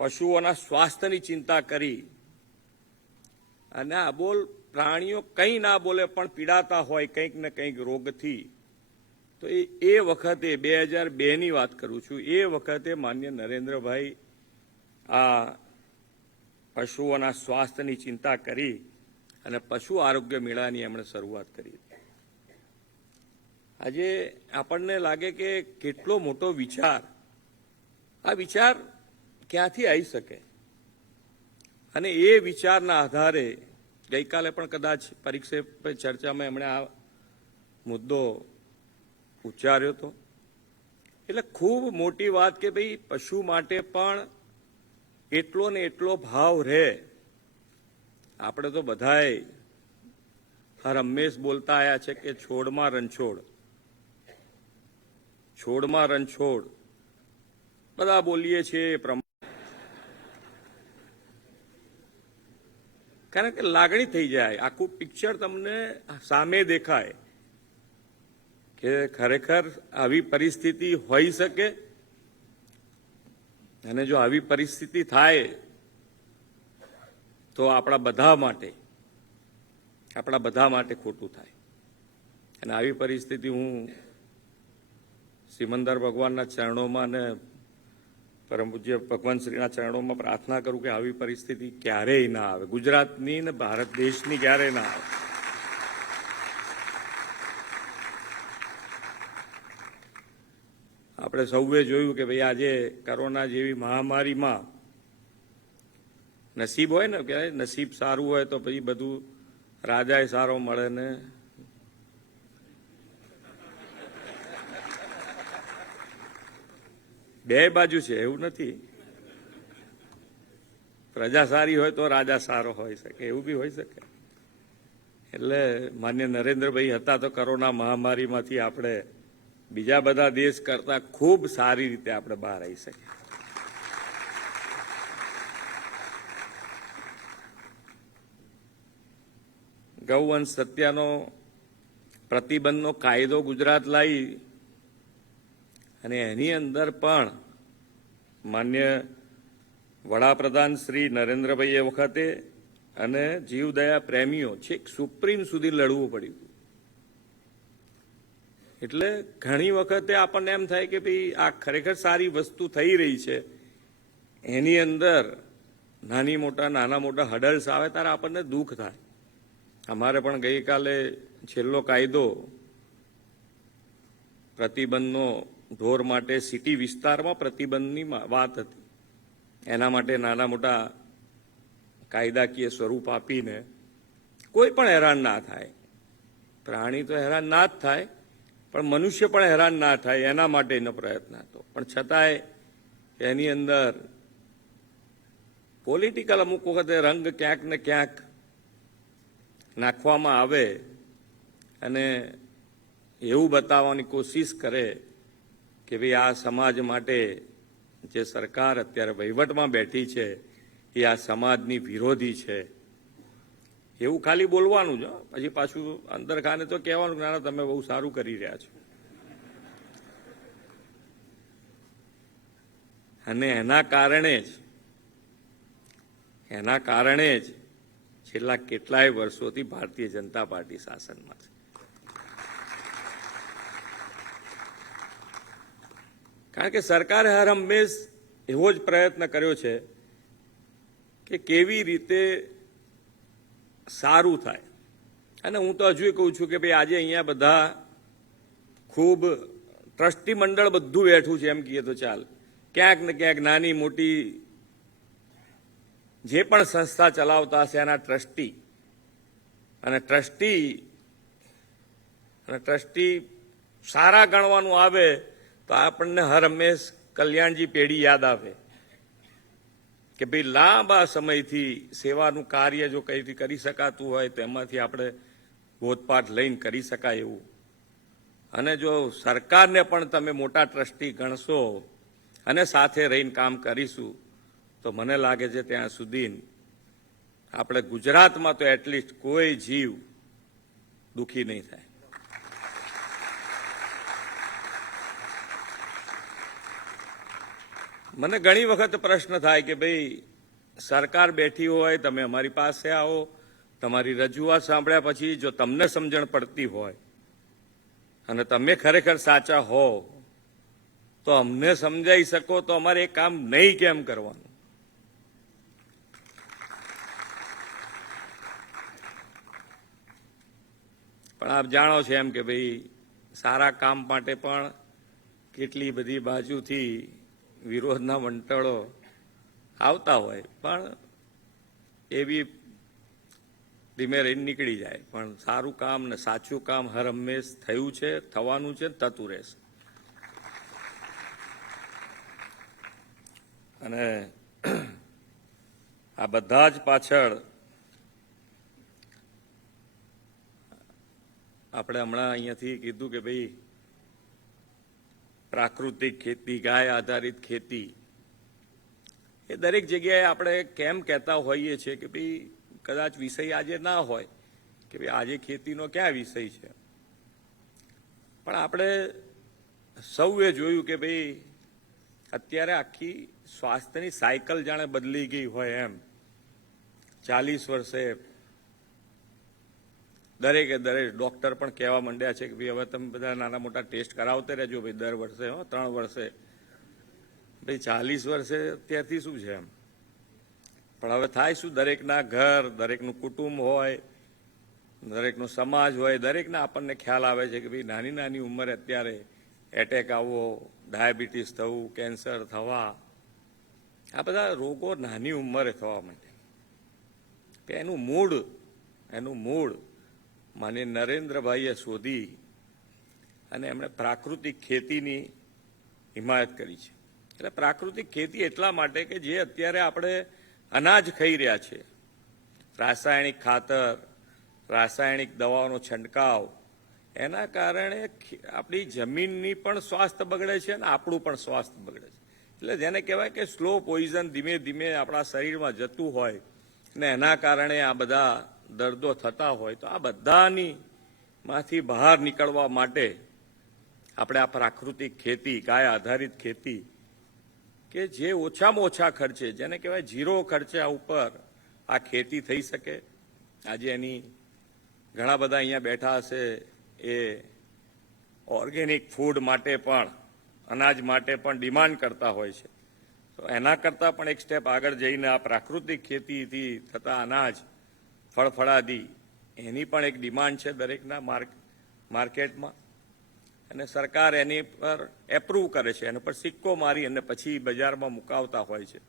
પશુઓના સ્વાસ્થ્યની ચિંતા કરી અને અબોલ પ્રાણીઓ કંઈ ના બોલે પણ પીડાતા હોય કંઈક ને કંઈક રોગથી, તો એ વખતે 2002ની વાત કરું છું, એ વખતે માન્ય નરેન્દ્રભાઈ આ પશુઓના સ્વાસ્થ્યની ચિંતા કરી અને પશુ આરોગ્ય મેળાની એમણે શરૂઆત કરી. આજે આપણને લાગે કે કેટલો મોટો વિચાર, આ વિચાર ક્યાંથી આવી શકે, અને એ વિચારના આધારે ગઈકાલે પણ કદાચ પરીક્ષા ચર્ચામાં એમણે આ મુદ્દો ઉચ્ચાર્યો હતો. એટલે ખૂબ મોટી વાત કે ભાઈ પશુ માટે પણ એટલો ને એટલો ભાવ રહે. આપણે તો બધાએ હર હંમેશ બોલતા આવ્યા છે કે છોડમાં રણછોડ, છોડમાં રણછોડ બધા બોલીએ છીએ એ પ્રમાણે કારણ કે લાગણી થઈ જાય, આખું પિક્ચર તમને સામે દેખાય કે ખરેખર આવી પરિસ્થિતિ હોઈ શકે, અને જો આવી પરિસ્થિતિ થાય તો આપણા બધા માટે ખોટું થાય. અને આવી પરિસ્થિતિ હું સિમંદર ભગવાનના ચરણોમાં અને પરમ પૂજ્ય ભગવાન શ્રીના ચરણોમાં પ્રાર્થના કરું કે આવી પરિસ્થિતિ ક્યારેય ના આવે, ગુજરાતની ને ભારત દેશની ક્યારેય ના આવે. આપણે સૌએ જોયું કે ભાઈ આજે કોરોના જેવી મહામારીમાં નસીબ હોય ને, કે નસીબ સારું હોય તો પછી બધું રાજાએ સારો મળે ને બે બાજુ છે, એવું નથી. પ્રજા સારી હોય તો રાજા સારો હોઈ શકે, એવું બી હોઈ શકે. એટલે માન્ય નરેન્દ્રભાઈ હતા તો કોરોના મહામારીમાંથી આપણે બીજા બધા દેશ કરતા ખૂબ સારી રીતે આપણે બહાર આવી શકીએ. ગૌવંશ હત્યાનો પ્રતિબંધનો કાયદો ગુજરાત લાવી અને એની અંદર પણ માન્ય વડાપ્રધાન શ્રી નરેન્દ્રભાઈ એ વખતે અને જીવદયા પ્રેમીઓ છેક સુપ્રીમ સુધી લડવું પડ્યું. એટલે ઘણી વખતે આપણને એમ થાય કે ભાઈ આ ખરેખર સારી વસ્તુ થઈ રહી છે, એની અંદર નાના મોટા હડલ્સ આવે ત્યારે આપણને દુઃખ થાય. અમારે પણ ગઈકાલે છેલ્લો કાયદો પ્રતિબંધનો ઢોર માટે સિટી વિસ્તારમાં પ્રતિબંધની વાત હતી. એના માટે નાના મોટા કાયદાકીય સ્વરૂપ આપીને કોઈ પણ હેરાન ના થાય. પ્રાણી તો હેરાન ના જ થાય, પણ મનુષ્ય પણ હેરાન ના થાય એના માટેનો પ્રયત્ન હતો. પણ છતાંય એની અંદર પોલિટિકલ અમુક વખતે રંગ ક્યાંક ને ક્યાંક નાખવામાં આવે અને એવું બતાવવાની કોશિશ કરે કે ભાઈ આ સમાજ માટે જે સરકાર અત્યારે વહીવટમાં બેઠી છે એ આ સમાજની વિરોધી છે, એવું ખાલી બોલવાનું જ. પછી પાછું અંદર ખાને તો કહેવાનું કે ના તમે બહુ સારું કરી રહ્યા છો. અને એના કારણે જ છેલ્લા કેટલાય વર્ષોથી ભારતીય જનતા પાર્ટી શાસનમાં છે. કારણ કે સરકારે હર હંમેશ એવો જ પ્રયત્ન કર્યો છે કે કેવી રીતે સારું થાય. અને હું તો હજુ કહું છું કે ભાઈ આજે અહીંયા બધા ખૂબ ટ્રસ્ટી મંડળ બધું બેઠું છે એમ કહીએ તો ચાલ. ક્યાંક ને ક્યાંક નાની મોટી જે પણ સંસ્થા ચલાવતા હશે એના ટ્રસ્ટી સારા ગણવાનું આવે તો આપણને હર હંમેશ કલ્યાણજી પેઢી યાદ આવે કે ભાઈ લાંબા સમયથી સેવાનું કાર્ય જો કઈથી કરી શકાતું હોય તો એમાંથી આપણે બોધપાઠ લઈને કરી શકાય એવું. અને જો સરકારને પણ તમે મોટા ટ્રસ્ટી ગણશો અને સાથે રહીને કામ કરીશું તો મને લાગે છે ત્યાં સુધી આપણે ગુજરાતમાં તો એટલીસ્ટ કોઈ જીવ દુઃખી નહીં થાય. મને ઘણી વખત પ્રશ્ન થાય કે ભાઈ સરકાર બેઠી હોય, તમે અમારી પાસે આવો, તમારી રજૂઆત સાંભળ્યા પછી જો તમને સમજણ પડતી હોય અને તમે ખરેખર સાચા હો તો અમને સમજાઈ શકો તો અમારે એ કામ નહીં કેમ કરવાનું? પણ આપ જાણો છો એમ કે ભાઈ સારા કામ માટે પણ કેટલી બધી બાજુથી વિરોધના વંટળો આવતા હોય, પણ એ બી ધીમે રહીને નીકળી જાય. પણ સારું કામ ને સાચું કામ હર હંમેશ થયું છે, થવાનું છે, થતું રહેશે. અને આ બધા જ પાછળ આપણે હમણાં અહીંયાથી કીધું કે ભાઈ પ્રાકૃતિક ખેતી, ગાય આધારિત ખેતી, એ દરેક જગ્યાએ આપણે કેમ કહેતા હોઈએ છીએ કે ભાઈ કદાચ વિષય આજે ના હોય કે ભાઈ આજે ખેતીનો ક્યાં વિષય છે, પણ આપણે સૌએ જોયું કે ભાઈ અત્યારે આખી સ્વાસ્થ્યની સાયકલ જાણે બદલી ગઈ હોય એમ. 40 વર્ષે દરેકે દરેક ડોક્ટર પણ કહેવા માંડ્યા છે કે ભાઈ હવે તમે બધા નાના મોટા ટેસ્ટ કરાવતે રહેજો ભાઈ દર વર્ષે, 3 વર્ષે. ભાઈ 40 વર્ષે અત્યારથી શું છે એમ. પણ હવે થાય શું, દરેકના ઘર, દરેકનું કુટુંબ હોય, દરેકનો સમાજ હોય, દરેકને આપણને ખ્યાલ આવે છે કે ભાઈ નાની નાની ઉંમરે અત્યારે એટેક આવવો, ડાયાબિટીસ થવું, કેન્સર થવા, આ બધા રોગો નાની ઉંમરે થવા માંડે. એનું મૂળ માનીય નરેન્દ્રભાઈએ શોધી અને એમણે પ્રાકૃતિક ખેતીની હિમાયત કરી છે. એટલે પ્રાકૃતિક ખેતી એટલા માટે કે જે અત્યારે આપણે અનાજ ખાઈ રહ્યા છે, રાસાયણિક ખાતર, રાસાયણિક દવાઓનો છંટકાવ, એના કારણે આપણી જમીનની પણ સ્વાસ્થ્ય બગડે છે અને આપણું પણ સ્વાસ્થ્ય બગડે છે. એટલે જેને કહેવાય કે સ્લો પોઈઝન ધીમે ધીમે આપણા શરીરમાં જતું હોય ને એના કારણે આ બધા દર્દો થતા હોય, તો આ બધાની માંથી બહાર નીકળવા માટે આપણે આ પ્રાકૃતિક ખેતી, ગાય આધારિત ખેતી કે જે ઓછામાં ઓછા ખર્ચે, જેને કહેવાય 0 ખર્ચા ઉપર આ ખેતી થઈ શકે. આજે એની ઘણા બધા અહીંયા બેઠા હશે એ ઓર્ગેનિક ફૂડ માટે પણ, અનાજ માટે પણ ડિમાન્ડ કરતા હોય છે. તો એના કરતાં પણ એક સ્ટેપ આગળ જઈને આ પ્રાકૃતિક ખેતીથી થતા અનાજ, ફળફળાદી, એની પણ એક ડિમાન્ડ છે દરેકના માર્કેટમાં. અને સરકાર એની પર એપ્રૂવ કરે છે, એના પર સિક્કો મારી અને પછી બજારમાં મુકાવતા હોય છે.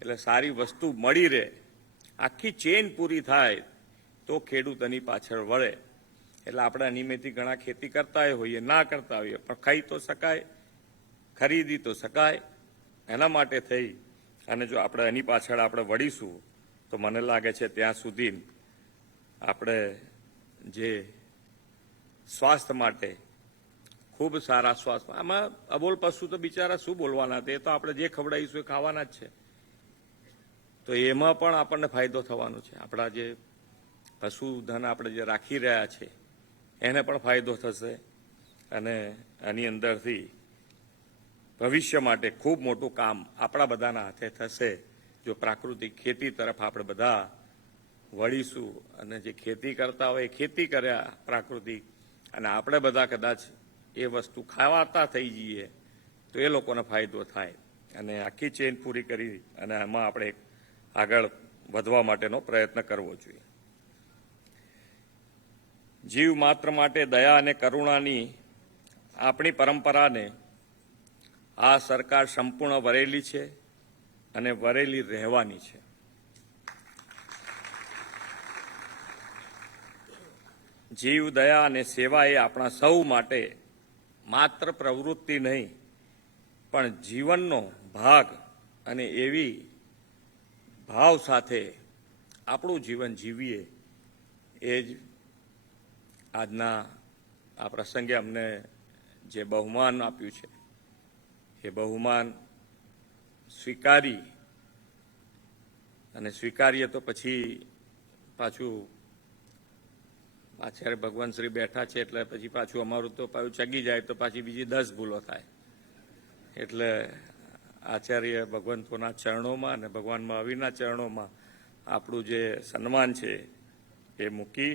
એટલે સારી વસ્તુ મળી રહે, આખી ચેન પૂરી થાય તો ખેડૂત એની પાછળ વળે. એટલે આપણે નિયમિતથી ઘણા ખેતી કરતા હોઈએ, ના કરતા હોઈએ, પણ ખાઈ તો શકાય, ખરીદી તો શકાય. એના માટે થઈ અને જો આપણે એની પાછળ આપણે વળીશું તો મને લાગે છે ત્યાં સુધી આપણે જે સ્વાસ્થ્ય માટે ખૂબ સારા સ્વાસ્થ્ય, આમાં અબોલ પશુ તો બિચારા શું બોલવાના, તે તો આપણે જે ખવડાવીશું એ ખાવાના જ છે. તો એમાં પણ આપણને ફાયદો થવાનો છે. આપણા જે પશુધન આપણે જે રાખી રહ્યા છે એને પણ ફાયદો થશે અને આની અંદરથી ભવિષ્ય માટે ખૂબ મોટું કામ આપણા બધાના હાથે થશે જો પ્રાકૃતિક ખેતી તરફ આપણે બધા વળીશું. અને જે ખેતી કરતા હોય એ ખેતી કર્યા પ્રાકૃતિક, અને આપણે બધા કદાચ એ વસ્તુ ખાવાતા થઈ જઈએ તો એ લોકોને ફાયદો થાય. અને આખી ચેન પૂરી કરી અને આમાં આપણે આગળ વધવા માટેનો પ્રયત્ન કરવો જોઈએ. જીવ માત્ર માટે દયા અને કરુણાની આપણી પરંપરાને આ સરકાર સંપૂર્ણ વરેલી છે અને વરેલી રહેવાની છે. જીવ, દયા અને સેવા એ આપણા સૌ માટે માત્ર પ્રવૃત્તિ નહીં પણ જીવનનો ભાગ, અને એવી ભાવ સાથે આપણું જીવન જીવીએ એ જ આજના આ પ્રસંગે અમને જે બહુમાન આપ્યું છે એ બહુમાન સ્વીકારી અને સ્વીકારીએ તો પછી પાછું આચાર્ય ભગવાન શ્રી બેઠા છે એટલે પછી પાછું અમારું તો પાછું ચગી જાય તો પાછી બીજી 10 ભૂલો થાય. એટલે આચાર્ય ભગવંતોના ચરણોમાં અને ભગવાન મહાવીરના ચરણોમાં આપણું જે સન્માન છે એ મૂકી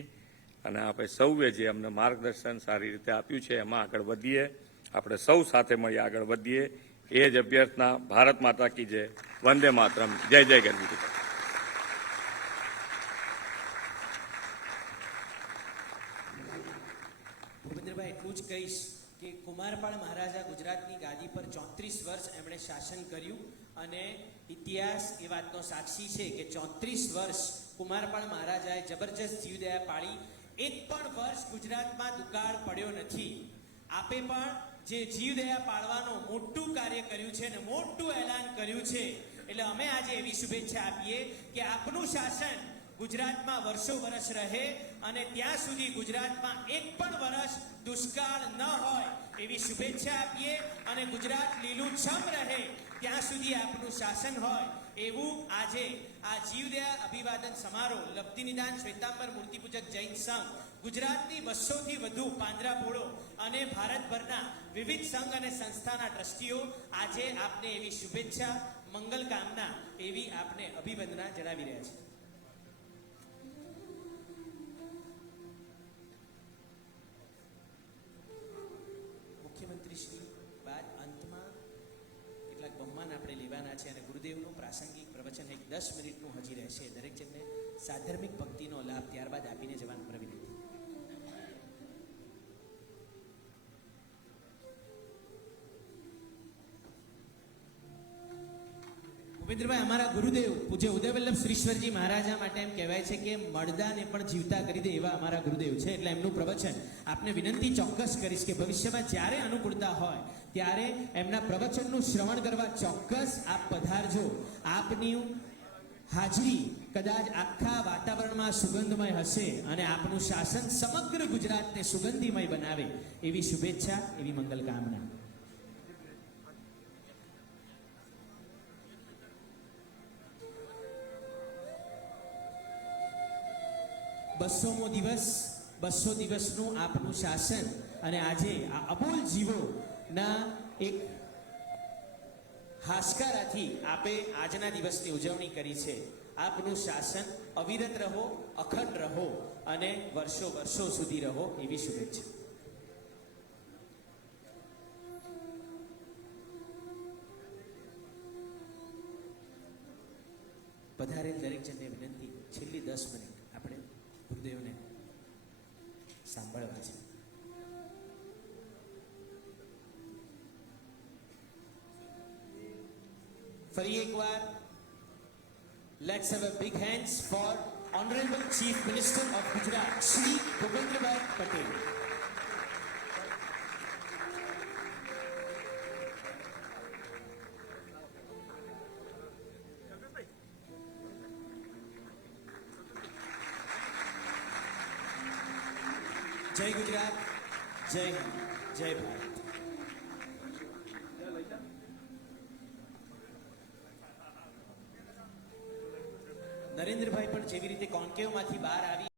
અને આપણે સૌએ જે અમને માર્ગદર્શન સારી રીતે આપ્યું છે એમાં આગળ વધીએ, આપણે સૌ સાથે મળી આગળ વધીએ એ જ અભ્યર્થના. ભારત માતા કી જય, વંદે માતરમ, જય જય ગરવી. ભૂપેન્દ્રભાઈ, એટલું જ કહીશ કે કુમારપાળ મહારાજા ગુજરાતની ગાદી પર 34 વર્ષ એમણે શાસન કર્યું અને ઇતિહાસ એ વાતનો સાક્ષી છે કે 34 વર્ષ કુમારપાળ મહારાજાએ જબરજસ્ત જીવદયા પાળી. એક પણ વર્ષ ગુજરાતમાં દુકાળ પડ્યો નથી. આપે પણ જે જીવદયા પાળવાનું મોટું કાર્ય કર્યું છે અને મોટું એલાન કર્યું છે, એટલે અમે આજે એવી શુભેચ્છા આપીએ કે આપનું શાસન ગુજરાતમાં વર્ષો વર્ષ રહે અને ત્યાં સુધી ગુજરાતમાં એક પણ વર્ષ દુષ્કાળ ન હોય એવી શુભેચ્છા આપીએ અને ગુજરાત લીલુંછમ રહે ત્યાં સુધી આપનું શાસન હોય એવું આજે આ જીવદયા અભિવાદન સમારોહ લબ્ધિ નિદાન શ્વેતાંબર મૂર્તિપૂજક જૈન સંઘ ગુજરાતની 200થી વધુ પાંજરાપોળો અને ભારતભરના વિવિધ સંઘ અને સંસ્થાના ટ્રસ્ટીઓ આજે આપને એવી શુભેચ્છા મંગલ કામના એવી આપને અભિવંદના જણાવી રહ્યા છે. મુખ્યમંત્રી શ્રી બાદ અંતમાં કેટલાક બહુમાન આપણે લેવાના છે અને ગુરુદેવનું પ્રાસંગિક પ્રવચન એક 10 મિનિટનું હજી રહેશે. દરેક જણને સાધર્મિક ભક્તિનો લાભ ત્યારબાદ આપીને જવાનું નમ્ર વિનંતી. ભૂપેન્દ્રભાઈ, અમારા ગુરુદેવ પૂજ્ય ઉદયવલ્લભ શ્રીશ્વરજી મહારાજા માટે એમ કહેવાય છે કે મળદાને પણ જીવતા કરી દે એવા અમારા ગુરુદેવ છે. એટલે એમનું પ્રવચન આપને વિનંતી ચોક્કસ કરીશ કે ભવિષ્યમાં જ્યારે અનુકૂળતા હોય ત્યારે એમના પ્રવચનનું શ્રવણ કરવા ચોક્કસ આપ પધારજો. આપની હાજરી કદાચ આખા વાતાવરણમાં સુગંધમય હશે અને આપનું શાસન સમગ્ર ગુજરાતને સુગંધીમય બનાવે એવી શુભેચ્છા, એવી મંગલ કામના. બસોમો દિવસ, 200 દિવસનું આપનું શાસન અને આજે આ અબોલ જીવોના એક હાશકારાથી આપે આજના દિવસની ઉજવણી કરી છે. આપનું શાસન અવિરત રહો, અખંડ રહો અને વર્ષો વર્ષો સુધી રહો એવી શુભેચ્છા. પધારેલ દરેક જણને વિનંતી, છેલ્લી 10 મિનિટ આપણે ગુરુદેવને સાંભળવા છે. ફરી એકવાર let's have a big hands for honourable chief minister of Gujarat Shri Bhupendrabhai Patel. જય ગુજરાત, જય હિન્દ, જય ભારત. નરેન્દ્રભાઈ પણ જેવી રીતે કોન્કેવમાંથી બહાર આવી